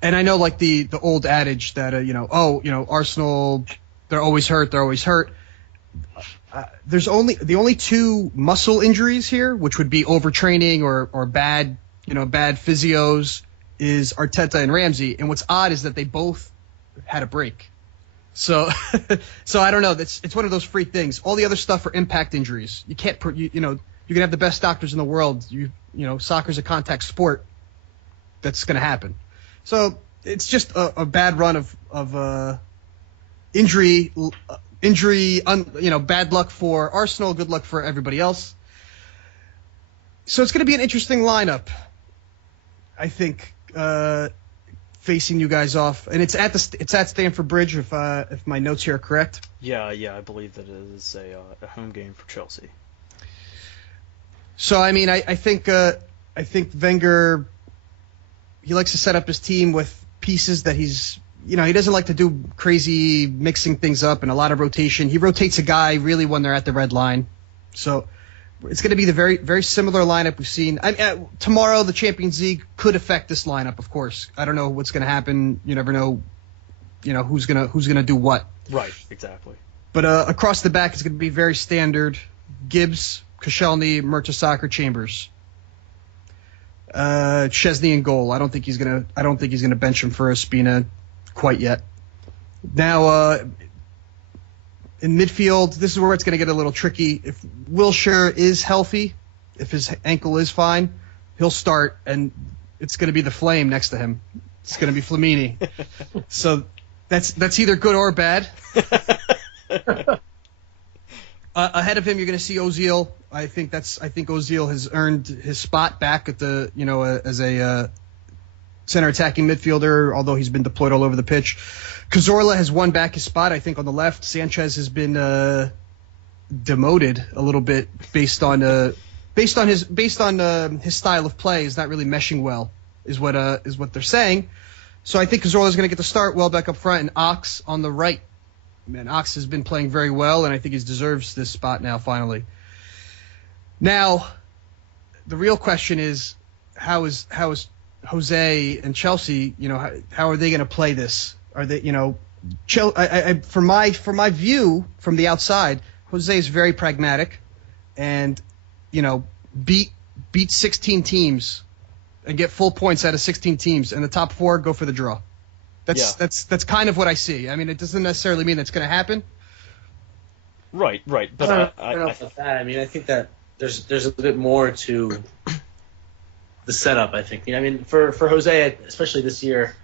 I know like the old adage that Arsenal, they're always hurt. There's the only two muscle injuries here, which would be overtraining or bad physios, is Arteta and Ramsey. And what's odd is that they both had a break. So I don't know. It's one of those freak things. All the other stuff are impact injuries. You can't you can have the best doctors in the world. Soccer's a contact sport. That's going to happen. So it's just a bad run of injury. Bad luck for Arsenal, good luck for everybody else. So it's going to be an interesting lineup, I think, facing you guys off, and it's at Stamford Bridge, if my notes here are correct. Yeah, I believe that it is a home game for Chelsea. So I mean, I think Wenger, he likes to set up his team with pieces that he doesn't like to do crazy mixing things up and a lot of rotation. He rotates a guy really when they're at the red line. So it's going to be the very, very similar lineup we've seen. Tomorrow, the Champions League could affect this lineup, of course. I don't know what's going to happen. You never know, who's gonna do what. Right, exactly. But across the back, it's going to be very standard. Gibbs, Koscielny, Mertesacker, Chambers. Chesney in goal. I don't think he's gonna bench him for Ospina quite yet. Now, in midfield, this is where it's going to get a little tricky. If Wilshere is healthy, if his ankle is fine, he'll start, and it's going to be the Flame next to him. It's going to be Flamini. So that's either good or bad. Ahead of him, you're going to see Ozil. I think Ozil has earned his spot back at the as a center attacking midfielder, although he's been deployed all over the pitch. Cazorla has won back his spot, I think, on the left. Sanchez has been demoted a little bit based on his style of play is not really meshing well, is what they're saying. So I think Cazorla is going to get the start, Welbeck up front, and Ox on the right. Man, Ox has been playing very well, and I think he deserves this spot now, finally. Now, the real question is, how is Jose and Chelsea, how are they going to play this? Are they, from my view from the outside, Jose is very pragmatic, and beat 16 teams and get full points out of 16 teams, and the top 4 go for the draw. That's kind of what I see. I mean, it doesn't necessarily mean it's going to happen. Right. But I don't know about that. I mean, I think that there's a bit more to the setup, I think. For Jose, especially this year,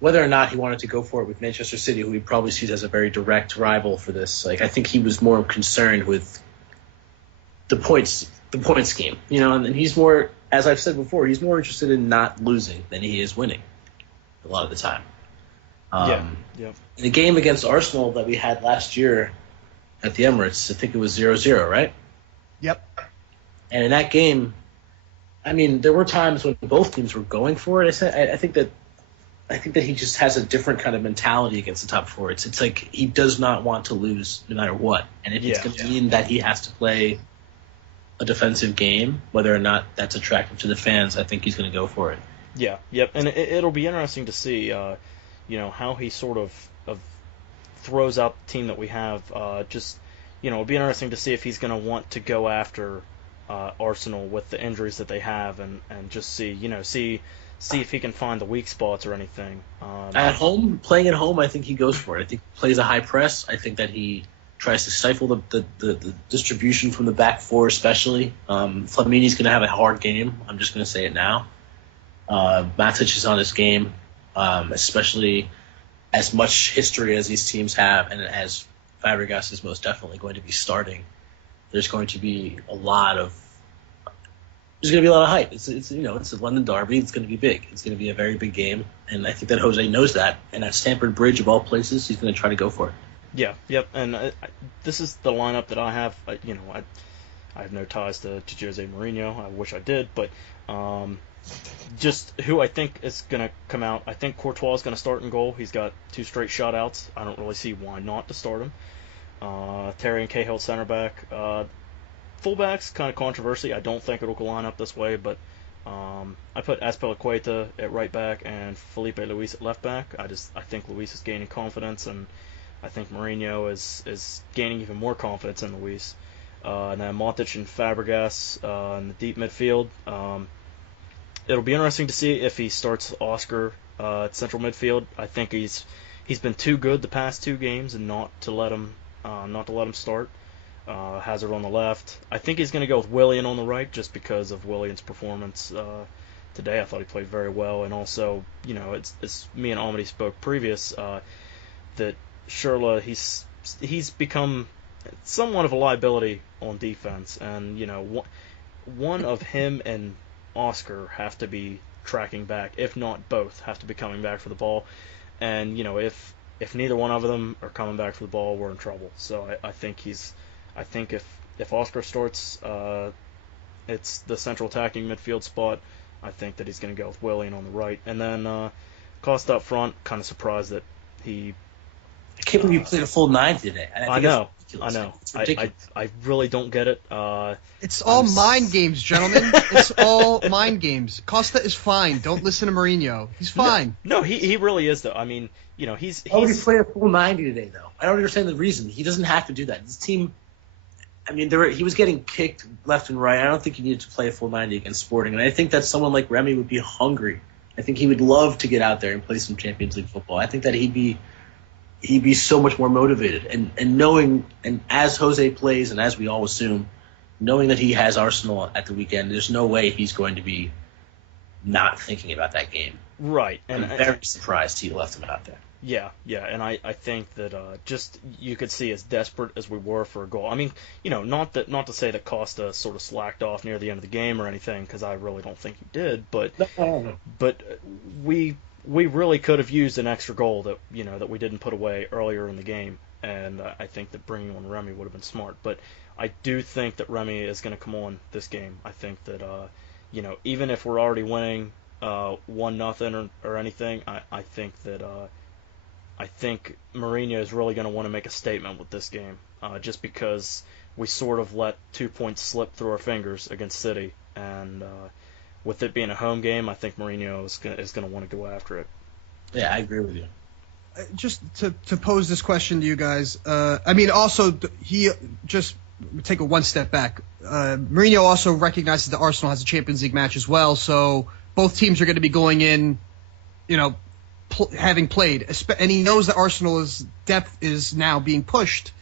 whether or not he wanted to go for it with Manchester City, who he probably sees as a very direct rival for this, I think he was more concerned with the point scheme, and he's more, as I've said before, he's more interested in not losing than he is winning a lot of the time. In the game against Arsenal that we had last year at the Emirates, I think it was 0-0, right? Yep. And in that game, there were times when both teams were going for it. I think that he just has a different kind of mentality against the top 4. It's like he does not want to lose no matter what. And if it's going to mean that he has to play a defensive game, whether or not that's attractive to the fans, I think he's going to go for it. Yeah, yep. And it'll be interesting to see, how he sort of throws out the team that we have. It'll be interesting to see if he's going to want to go after Arsenal with the injuries that they have, and just see if he can find the weak spots or anything. Playing at home, I think he goes for it. I think he plays a high press. I think that he tries to stifle the distribution from the back 4, especially. Flamini's going to have a hard game. I'm just going to say it now. Matic is on his game, especially as much history as these teams have, and as Fabregas is most definitely going to be starting. There's going to be a lot of hype. It's a London derby. It's going to be big. It's going to be a very big game, and I think that Jose knows that. And at Stamford Bridge, of all places, he's going to try to go for it. Yeah, yep. And this is the lineup that I have. I have no ties to Jose Mourinho. I wish I did, but just who I think is going to come out. I think Courtois is going to start in goal. He's got 2 straight shutouts. I don't really see why not to start him. Terry and Cahill center back. Fullbacks, kind of controversy. I don't think it'll line up this way, but I put Azpilicueta at right back and Felipe Luis at left back. I think Luis is gaining confidence, and I think Mourinho is gaining even more confidence in Luis. And then Montic and Fabregas in the deep midfield. It'll be interesting to see if he starts Oscar at central midfield. I think he's been too good the past 2 games, and not to let him start. Hazard on the left. I think he's going to go with Willian on the right, just because of Willian's performance today. I thought he played very well, and also, it's me and Amadi spoke previous that Schürrle, he's become somewhat of a liability on defense, and one of him and Oscar have to be tracking back, if not both have to be coming back for the ball, and if neither one of them are coming back for the ball, we're in trouble. So I think if Oscar starts, it's the central attacking midfield spot. I think that he's going to go with Willian on the right, and then Costa up front. Kind of surprised that he. I can't believe you played a full 90 today. I know. It's ridiculous. I really don't get it. It's all mind games, gentlemen. It's all mind games. Costa is fine. Don't listen to Mourinho. He's fine. No, he really is, though. I mean, he's. Why would he play a full 90 today, though? I don't understand the reason. He doesn't have to do that. This team. I mean, he was getting kicked left and right. I don't think he needed to play a full 90 against Sporting, and I think that someone like Remy would be hungry. I think he would love to get out there and play some Champions League football. I think that he'd be so much more motivated. And knowing, and as Jose plays, and as we all assume, knowing that he has Arsenal at the weekend, there's no way he's going to be not thinking about that game. Right. And I'm very surprised he left him out there. Yeah, and I think that just you could see as desperate as we were for a goal. I mean, not to say that Costa sort of slacked off near the end of the game or anything, because I really don't think he did. But we really could have used an extra goal that that we didn't put away earlier in the game, and I think that bringing on Remy would have been smart. But I do think that Remy is going to come on this game. I think that even if we're already winning 1-0 or anything, I think Mourinho is really going to want to make a statement with this game, just because we sort of let 2 points slip through our fingers against City, and with it being a home game, I think Mourinho is going to want to go after it. Yeah, I agree with you. Just to pose this question to you guys, I mean, also he just take it one step back. Mourinho also recognizes that Arsenal has a Champions League match as well, so both teams are going to be going in, having played, and he knows that Arsenal's depth is now being pushed.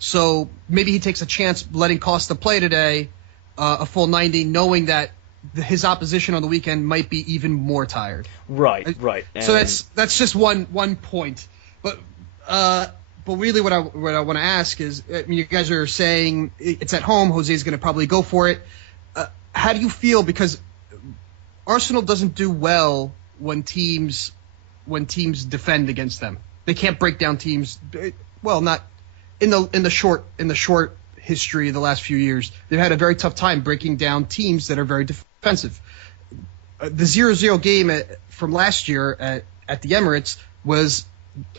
So maybe he takes a chance letting Costa play today, a full 90, knowing that his opposition on the weekend might be even more tired. Right. And so that's just one point. But really, what I want to ask is, I mean, you guys are saying it's at home. Jose's going to probably go for it. How do you feel? Because Arsenal doesn't do well when teams defend against them. They can't break down teams. Well, not in the short history of the last few years. They've had a very tough time breaking down teams that are very defensive. The 0-0 game from last year at the Emirates was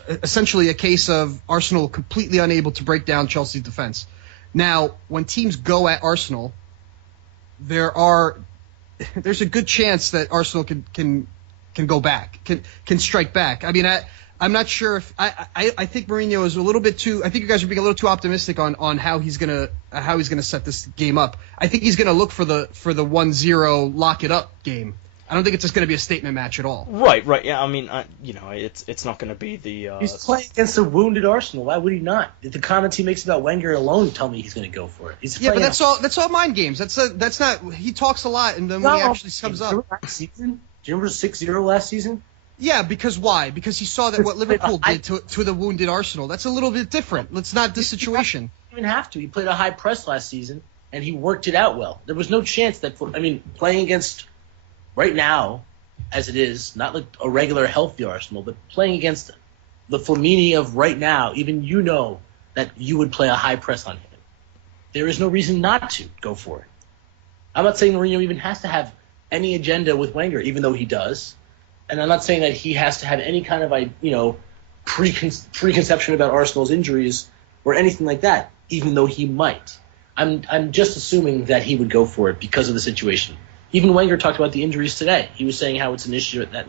essentially a case of Arsenal completely unable to break down Chelsea's defense. Now, when teams go at Arsenal, there's a good chance that Arsenal can go back, can strike back. I mean, I'm not sure if I think Mourinho is a little bit too. I think you guys are being a little too optimistic on how he's gonna set this game up. I think he's gonna look for the 1-0 lock it up game. I don't think it's just gonna be a statement match at all. Right. Yeah. I mean, it's not gonna be the. He's playing against a wounded Arsenal. Why would he not? If the comments he makes about Wenger alone tell me he's gonna go for it. Yeah, but that's all mind games. That's not. He talks a lot, and then when he actually comes up. Do you remember 6-0 last season? Yeah, because why? Because he saw that what Liverpool did to the wounded Arsenal. That's a little bit different. Let's not this situation. He didn't even have to. He played a high press last season, and he worked it out well. There was no chance that playing against right now, as it is, not like a regular healthy Arsenal, but playing against the Flamini of right now, even that you would play a high press on him. There is no reason not to go for it. I'm not saying Mourinho even has to have any agenda with Wenger, even though he does. And I'm not saying that he has to have any kind of, preconception about Arsenal's injuries or anything like that, even though he might. I'm just assuming that he would go for it because of the situation. Even Wenger talked about the injuries today. He was saying how it's an issue that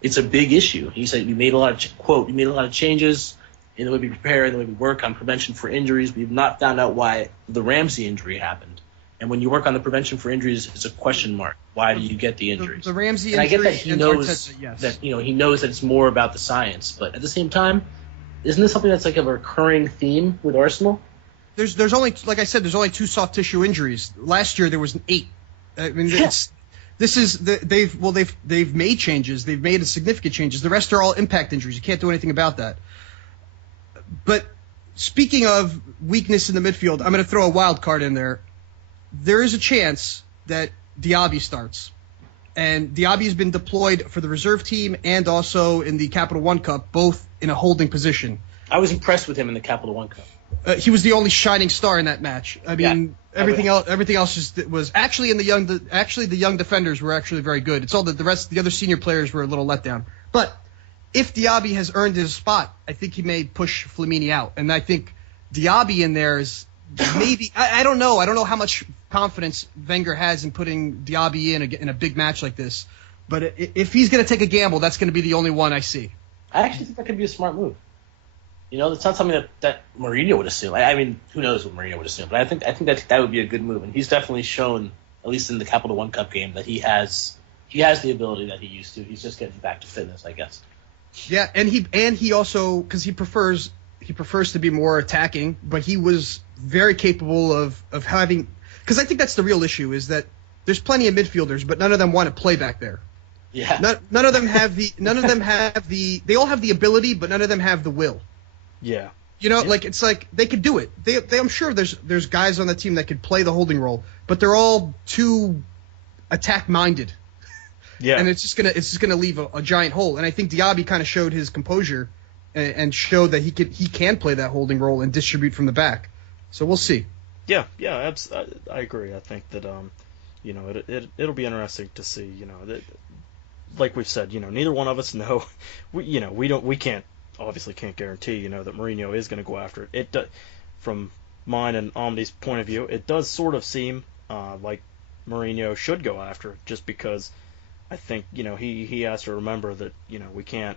it's a big issue. He said we made a lot of changes in the way we prepare, in the way we work on prevention for injuries. We've not found out why the Ramsey injury happened. And when you work on the prevention for injuries, it's a question mark. Why do you get the injuries? The Ramsey and injury. I get that he knows Arteta, yes. that he knows that it's more about the science, but at the same time, isn't this something that's like a recurring theme with Arsenal? There's only, like I said, there's only 2 soft tissue injuries. Last year there was 8. I mean, they've made changes. They've made significant changes. The rest are all impact injuries. You can't do anything about that. But speaking of weakness in the midfield, I'm going to throw a wild card in there. There is a chance that Diaby starts. And Diaby has been deployed for the reserve team and also in the Capital One Cup, both in a holding position. I was impressed with him in the Capital One Cup. He was the only shining star in that match. I mean, everything else just was actually in the young defenders were actually very good. It's all that the other senior players were a little let down. But if Diaby has earned his spot, I think he may push Flamini out, and I think Diaby in there is maybe I don't know. I don't know how much confidence Wenger has in putting Diaby in a big match like this. But if he's going to take a gamble, that's going to be the only one I see. I actually think that could be a smart move. It's not something that Mourinho would assume. I mean, who knows what Mourinho would assume? But I think that would be a good move, and he's definitely shown, at least in the Capital One Cup game, that he has the ability that he used to. He's just getting back to fitness, I guess. Yeah, and he also, because he prefers to be more attacking, but he was very capable of having. Because I think that's the real issue is that there's plenty of midfielders, but none of them want to play back there. Yeah. None of them have the. They all have the ability, but none of them have the will. Yeah. It's like they could do it. I'm sure there's guys on the team that could play the holding role, but they're all too attack minded. Yeah. And it's just gonna leave a giant hole. And I think Diaby kind of showed his composure and showed that he can play that holding role and distribute from the back. So we'll see. Yeah. I agree. I think that it'll be interesting to see. Like we've said, neither one of us know. We can't guarantee, that Mourinho is going to go after it. From mine and Amadi's point of view, it does sort of seem like Mourinho should go after it, just because I think, he has to remember that, we can't,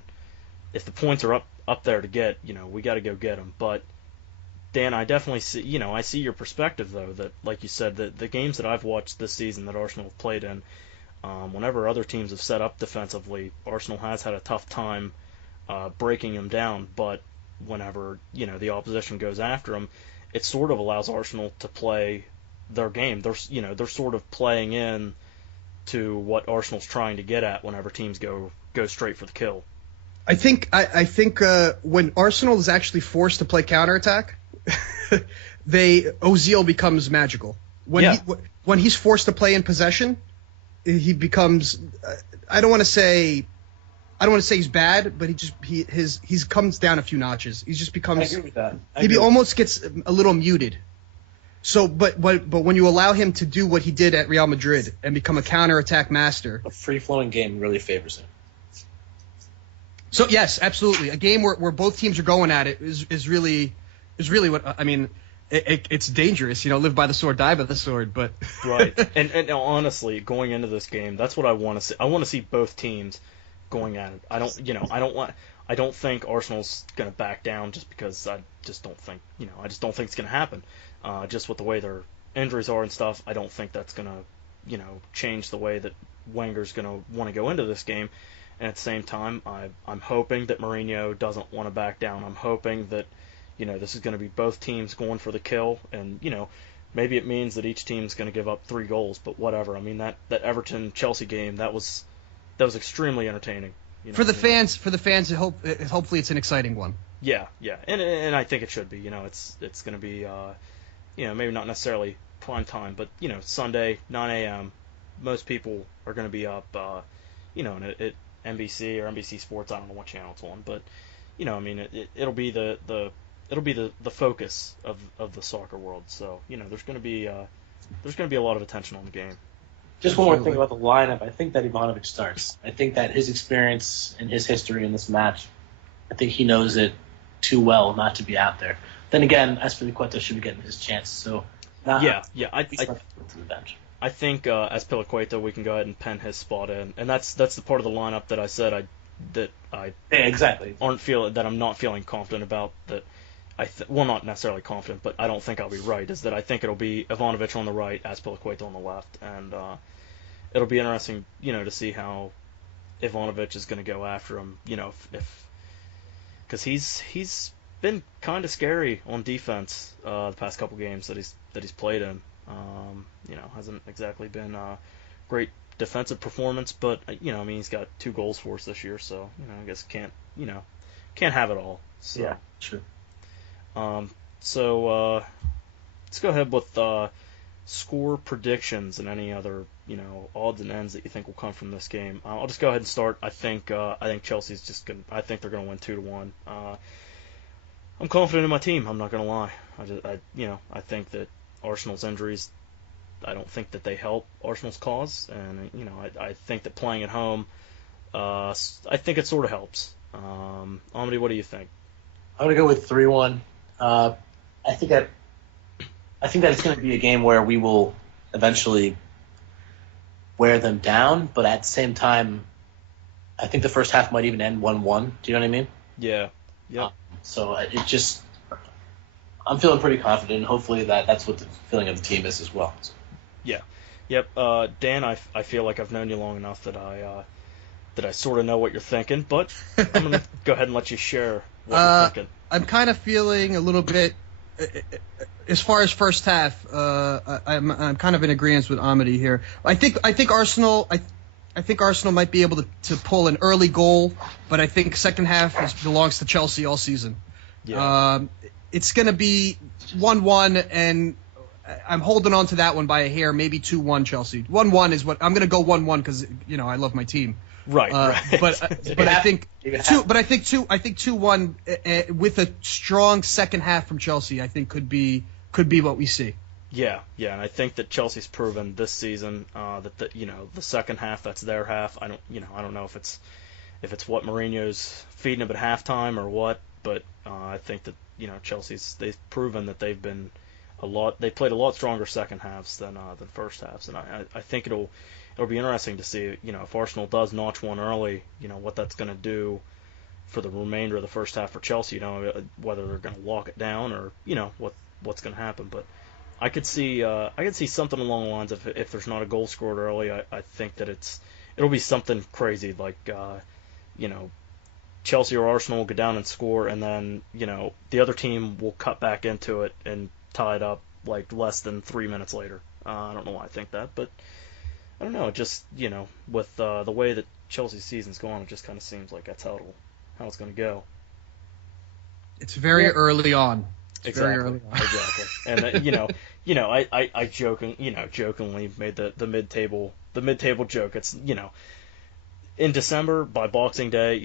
if the points are up there to get, we got to go get them. But Dan, I definitely see, I see your perspective though, that like you said, that the games that I've watched this season that Arsenal have played in, whenever other teams have set up defensively, Arsenal has had a tough time breaking them down, but whenever the opposition goes after them, it sort of allows Arsenal to play their game. They're sort of playing in to what Arsenal's trying to get at whenever teams go straight for the kill. I think when Arsenal is actually forced to play counterattack, Ozil becomes magical. When he's forced to play in possession, he becomes. I don't want to say he's bad, but he comes down a few notches. He just becomes. I agree with that. He almost gets a little muted. So, but when you allow him to do what he did at Real Madrid and become a counterattack master, a free-flowing game really favors him. So yes, absolutely, a game where both teams are going at it is really what I mean. It's dangerous, live by the sword, die by the sword. But right, and honestly, going into this game, that's what I want to see. I want to see both teams going at it. I don't think Arsenal's going to back down just because I just don't think it's going to happen. Just with the way their injuries are and stuff, I don't think that's going to, change the way that Wenger's going to want to go into this game. And at the same time, I'm hoping that Mourinho doesn't want to back down. I'm hoping that, this is going to be both teams going for the kill. And, maybe it means that each team's going to give up 3 goals, but whatever. I mean, that Everton-Chelsea game, that was extremely entertaining. For the fans, hopefully it's an exciting one. Yeah, and I think it should be. It's going to be, maybe not necessarily prime time, but Sunday 9 a.m. Most people are going to be up, at NBC or NBC Sports. I don't know what channel it's on, but it'll be the focus of the soccer world. So there's going to be a lot of attention on the game. Just one more thing about the lineup. I think that Ivanovic starts. I think that his experience and his history in this match, I think he knows it too well not to be out there. Then again, Aspilicueta should be getting his chance. So Nah, Yeah. I he's not to the bench. I think as Piliqueta, we can go ahead and pen his spot in, and that's the part of the lineup that I said I Yeah, exactly. I'm not feeling confident about. That well, not necessarily confident, but I don't think I'll be right. Is that I think it'll be Ivanovic on the right, as Piliqueta on the left, and it'll be interesting, to see how Ivanovic is going to go after him. If because he's been kind of scary on defense the past couple games that he's played in. Hasn't exactly been a great defensive performance, but he's got 2 goals for us this year, so I guess can't have it all. So, Yeah, sure. So let's go ahead with score predictions and any other odds and ends that you think will come from this game. I'll just go ahead and start. I think Chelsea's just gonna. I think they're gonna win 2-1. I'm confident in my team. I'm not gonna lie. I think that Arsenal's injuries, I don't think that they help Arsenal's cause, and I think that playing at home, I think it sort of helps. Amadi, what do you think? I'm gonna go with 3-1. I think that it's going to be a game where we will eventually wear them down, but at the same time, I think the first half might even end 1-1. Do you know what I mean? Yeah. Yep. So I'm feeling pretty confident, and hopefully that's what the feeling of the team is as well. So. Yeah. Yep. Dan, I feel like I've known you long enough that I sort of know what you're thinking, but I'm going to go ahead and let you share what you're thinking. I'm kind of feeling a little bit, as far as first half, I'm kind of in agreement with Amadi here. I think Arsenal might be able to pull an early goal, but I think second half belongs to Chelsea all season. Yeah. It's going to be 1-1, and I'm holding on to that one by a hair, maybe 2-1 Chelsea. 1-1 is what I'm going to go 1-1 because I love my team. Right. But I think 2-1 with a strong second half from Chelsea, I think could be what we see. Yeah, and I think that Chelsea's proven this season that the second half, that's their half. I don't know if it's what Mourinho's feeding them at halftime or what, but I think that they've proven that they've played a lot stronger second halves than first halves, and I think it'll be interesting to see if Arsenal does notch one early, what that's going to do for the remainder of the first half for Chelsea, whether they're going to lock it down or what's going to happen. But I could see something along the lines of if there's not a goal scored early, I think that it'll be something crazy like Chelsea or Arsenal will go down and score, and then the other team will cut back into it and tie it up like less than 3 minutes later. I don't know why I think that, but I don't know. It just with the way that Chelsea's season's going, it just kind of seems like that's how it's going to go. It's very early on. Exactly. And I jokingly made the mid-table joke. It's in December by Boxing Day,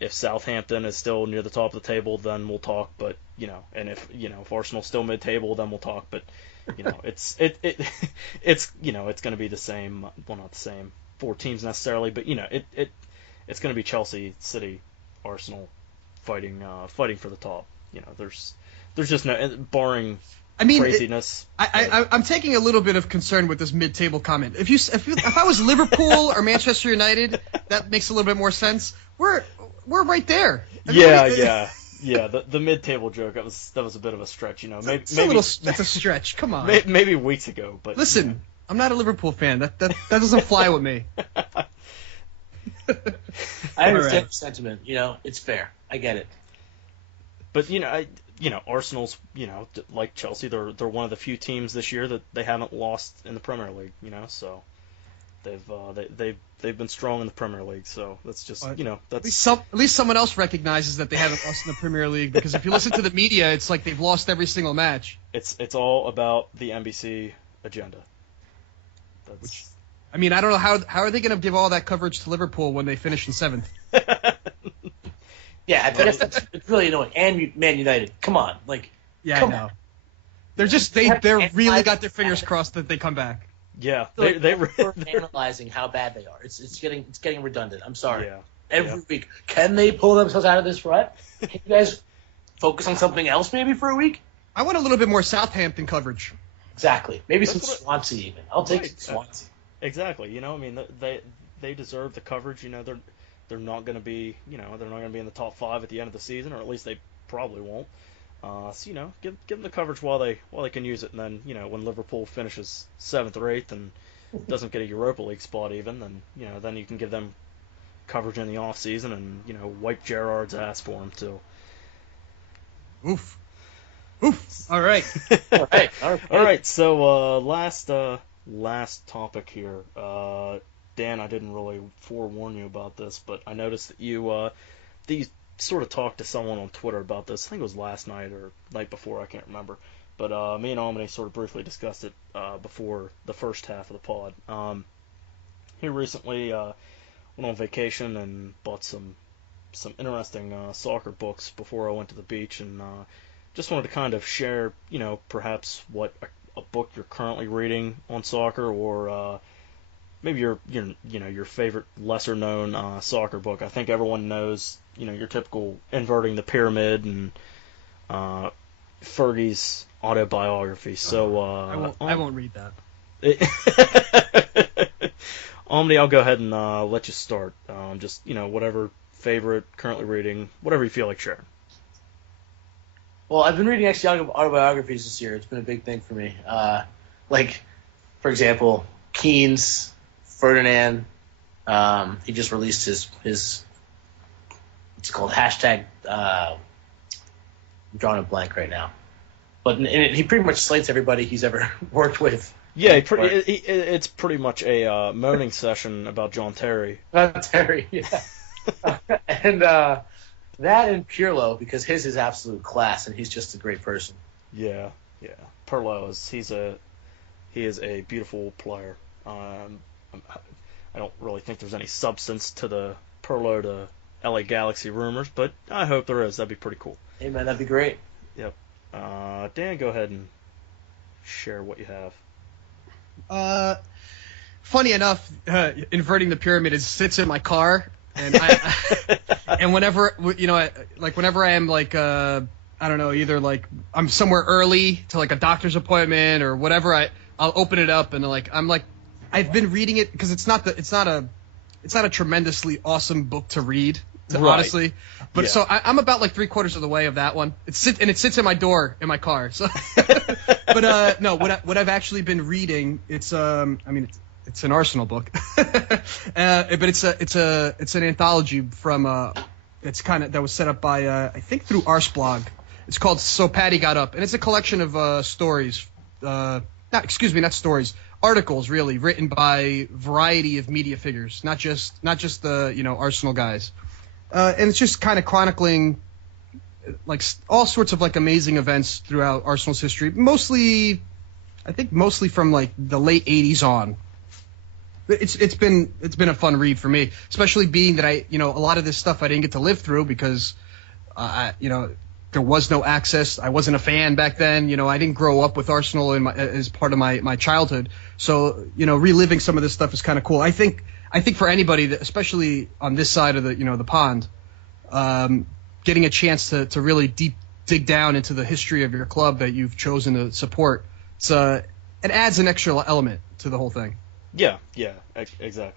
if Southampton is still near the top of the table, then we'll talk. But and if Arsenal's still mid-table, then we'll talk. But it's going to be the same. Well, not the same 4 teams necessarily, but it's going to be Chelsea, City, Arsenal fighting for the top. There's just no barring. Craziness. I'm taking a little bit of concern with this mid-table comment. If I was Liverpool or Manchester United, that makes a little bit more sense. We're right there. Yeah. The mid-table joke, that was a bit of a stretch. That's a stretch. Come on. Maybe weeks ago, but listen, I'm not a Liverpool fan. That doesn't fly with me. I understand the sentiment. It's fair. I get it. But Arsenal's like Chelsea, they're one of the few teams this year that they haven't lost in the Premier League. So they've been strong in the Premier League. So that's just that's at least someone else recognizes that they haven't lost in the Premier League, because if you listen to the media, it's like they've lost every single match. It's all about the NBC agenda. I don't know how are they going to give all that coverage to Liverpool when they finish in 7th. Yeah, I guess it's really annoying. And Man United, come on, I know. They're just they're really got their fingers crossed that they come back. Yeah, they're analyzing how bad they are. It's getting redundant. I'm sorry. Yeah. Every week, can they pull themselves out of this rut? Can you guys focus on something else maybe for a week? I want a little bit more Southampton coverage. Exactly. Maybe some That's what Swansea even. I'll take Right. some Swansea. Exactly. You know, I mean, they deserve the coverage. You know, they're not going to be, they're not going to be in the top five at the end of the season, or at least they probably won't. So give them the coverage while they can use it, and then when Liverpool finishes seventh or eighth and doesn't get a Europa League spot even, then then you can give them coverage in the off season and wipe Gerrard's ass for him too. Oof. Oof. All right. All right. All right. So last topic here. Dan, I didn't really forewarn you about this, but I noticed that you sort of talked to someone on Twitter about this. I think it was last night or night before. I can't remember. But me and Amadi sort of briefly discussed it before the first half of the pod. He recently went on vacation and bought some interesting soccer books before I went to the beach, and just wanted to kind of share, perhaps what a book you're currently reading on soccer, or maybe your favorite lesser known soccer book. I think everyone knows, your typical Inverting the Pyramid and Fergie's autobiography. So I won't read that. Omni, I'll go ahead and let you start. Just whatever favorite, currently reading, whatever you feel like sharing. Well, I've been reading actually autobiographies this year. It's been a big thing for me. Like, for example, Keane's, Ferdinand. He just released his what's it called, hashtag. I'm drawing a blank right now, but in it, he pretty much slates everybody he's ever worked with. Yeah, it's pretty much a moaning session about John Terry. Terry, yeah. And that and Pirlo, because his is absolute class, and he's just a great person. Yeah. Pirlo he is a beautiful player. I don't really think there's any substance to the Pirlo to LA Galaxy rumors, but I hope there is. That'd be pretty cool. Hey man, that'd be great. Yep. Dan, go ahead and share what you have. Funny enough, Inverting the Pyramid sits in my car, and and whenever whenever I am I don't know, either I'm somewhere early to a doctor's appointment or whatever, I'll open it up and I've been reading it because it's not a tremendously awesome book to read, honestly. But yeah. So I'm about 3/4 of the way of that one. It sits in my door in my car. So, but no, what I've actually been reading, it's it's an Arsenal book, but it's an anthology from that was set up by I think through Arsblog. It's called So Paddy Got Up, and it's a collection of stories. Not stories. Articles really written by a variety of media figures, not just the Arsenal guys, and it's just kind of chronicling all sorts of amazing events throughout Arsenal's history. Mostly from the late '80s on. It's been a fun read for me, especially being that a lot of this stuff I didn't get to live through because there was no access. I wasn't a fan back then. I didn't grow up with Arsenal as part of my childhood. So, reliving some of this stuff is kind of cool. I think for anybody, especially on this side of the pond, getting a chance to really dig down into the history of your club that you've chosen to support, it adds an extra element to the whole thing. Yeah, exactly.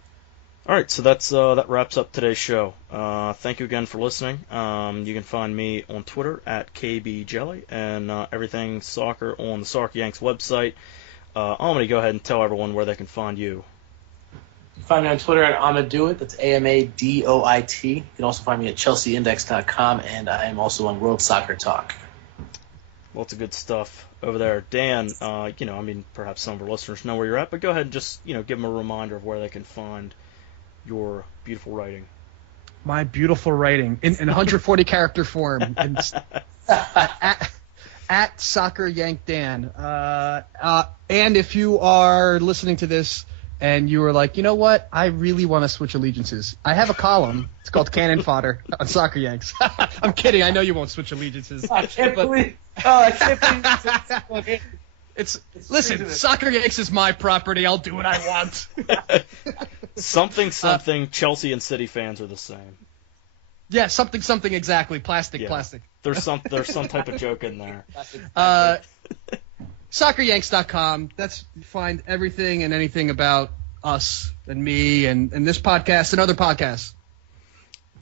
All right, so that wraps up today's show. Thank you again for listening. You can find me on Twitter at KBJelly and everything soccer on the Soccer Yanks website. I'm going to go ahead and tell everyone where they can find you. You can find me on Twitter at Amadoit. That's Amadoit. You can also find me at ChelseaIndex.com, and I am also on World Soccer Talk. Lots of good stuff over there. Dan, perhaps some of our listeners know where you're at, but go ahead and just, give them a reminder of where they can find your beautiful writing. My beautiful writing in 140 character form. At Soccer Yank Dan. And if you are listening to this and you were like, you know what, I really want to switch allegiances, I have a column. It's called Cannon Fodder on Soccer Yanks. I'm kidding. I know you won't switch allegiances. I can't believe Listen, Soccer Yanks is my property. I'll do what I want. something. Chelsea and City fans are the same. Yeah, something exactly. Plastic. There's some type of joke in there. SoccerYanks.com. That's find everything and anything about us and me and this podcast and other podcasts.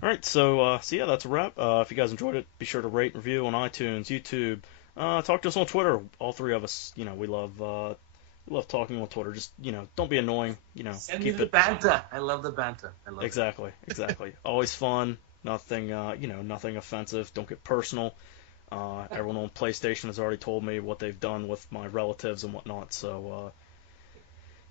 All right, so yeah, that's a wrap. If you guys enjoyed it, be sure to rate and review on iTunes, YouTube. Talk to us on Twitter. All three of us, we love talking on Twitter. Just don't be annoying. Send keep me the it banter. I love the banter. I love exactly. Always fun. Nothing nothing offensive. Don't get personal. Everyone on PlayStation has already told me what they've done with my relatives and whatnot. So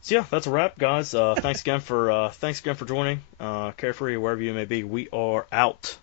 yeah, that's a wrap, guys. Thanks again for joining. Carefree, wherever you may be, we are out.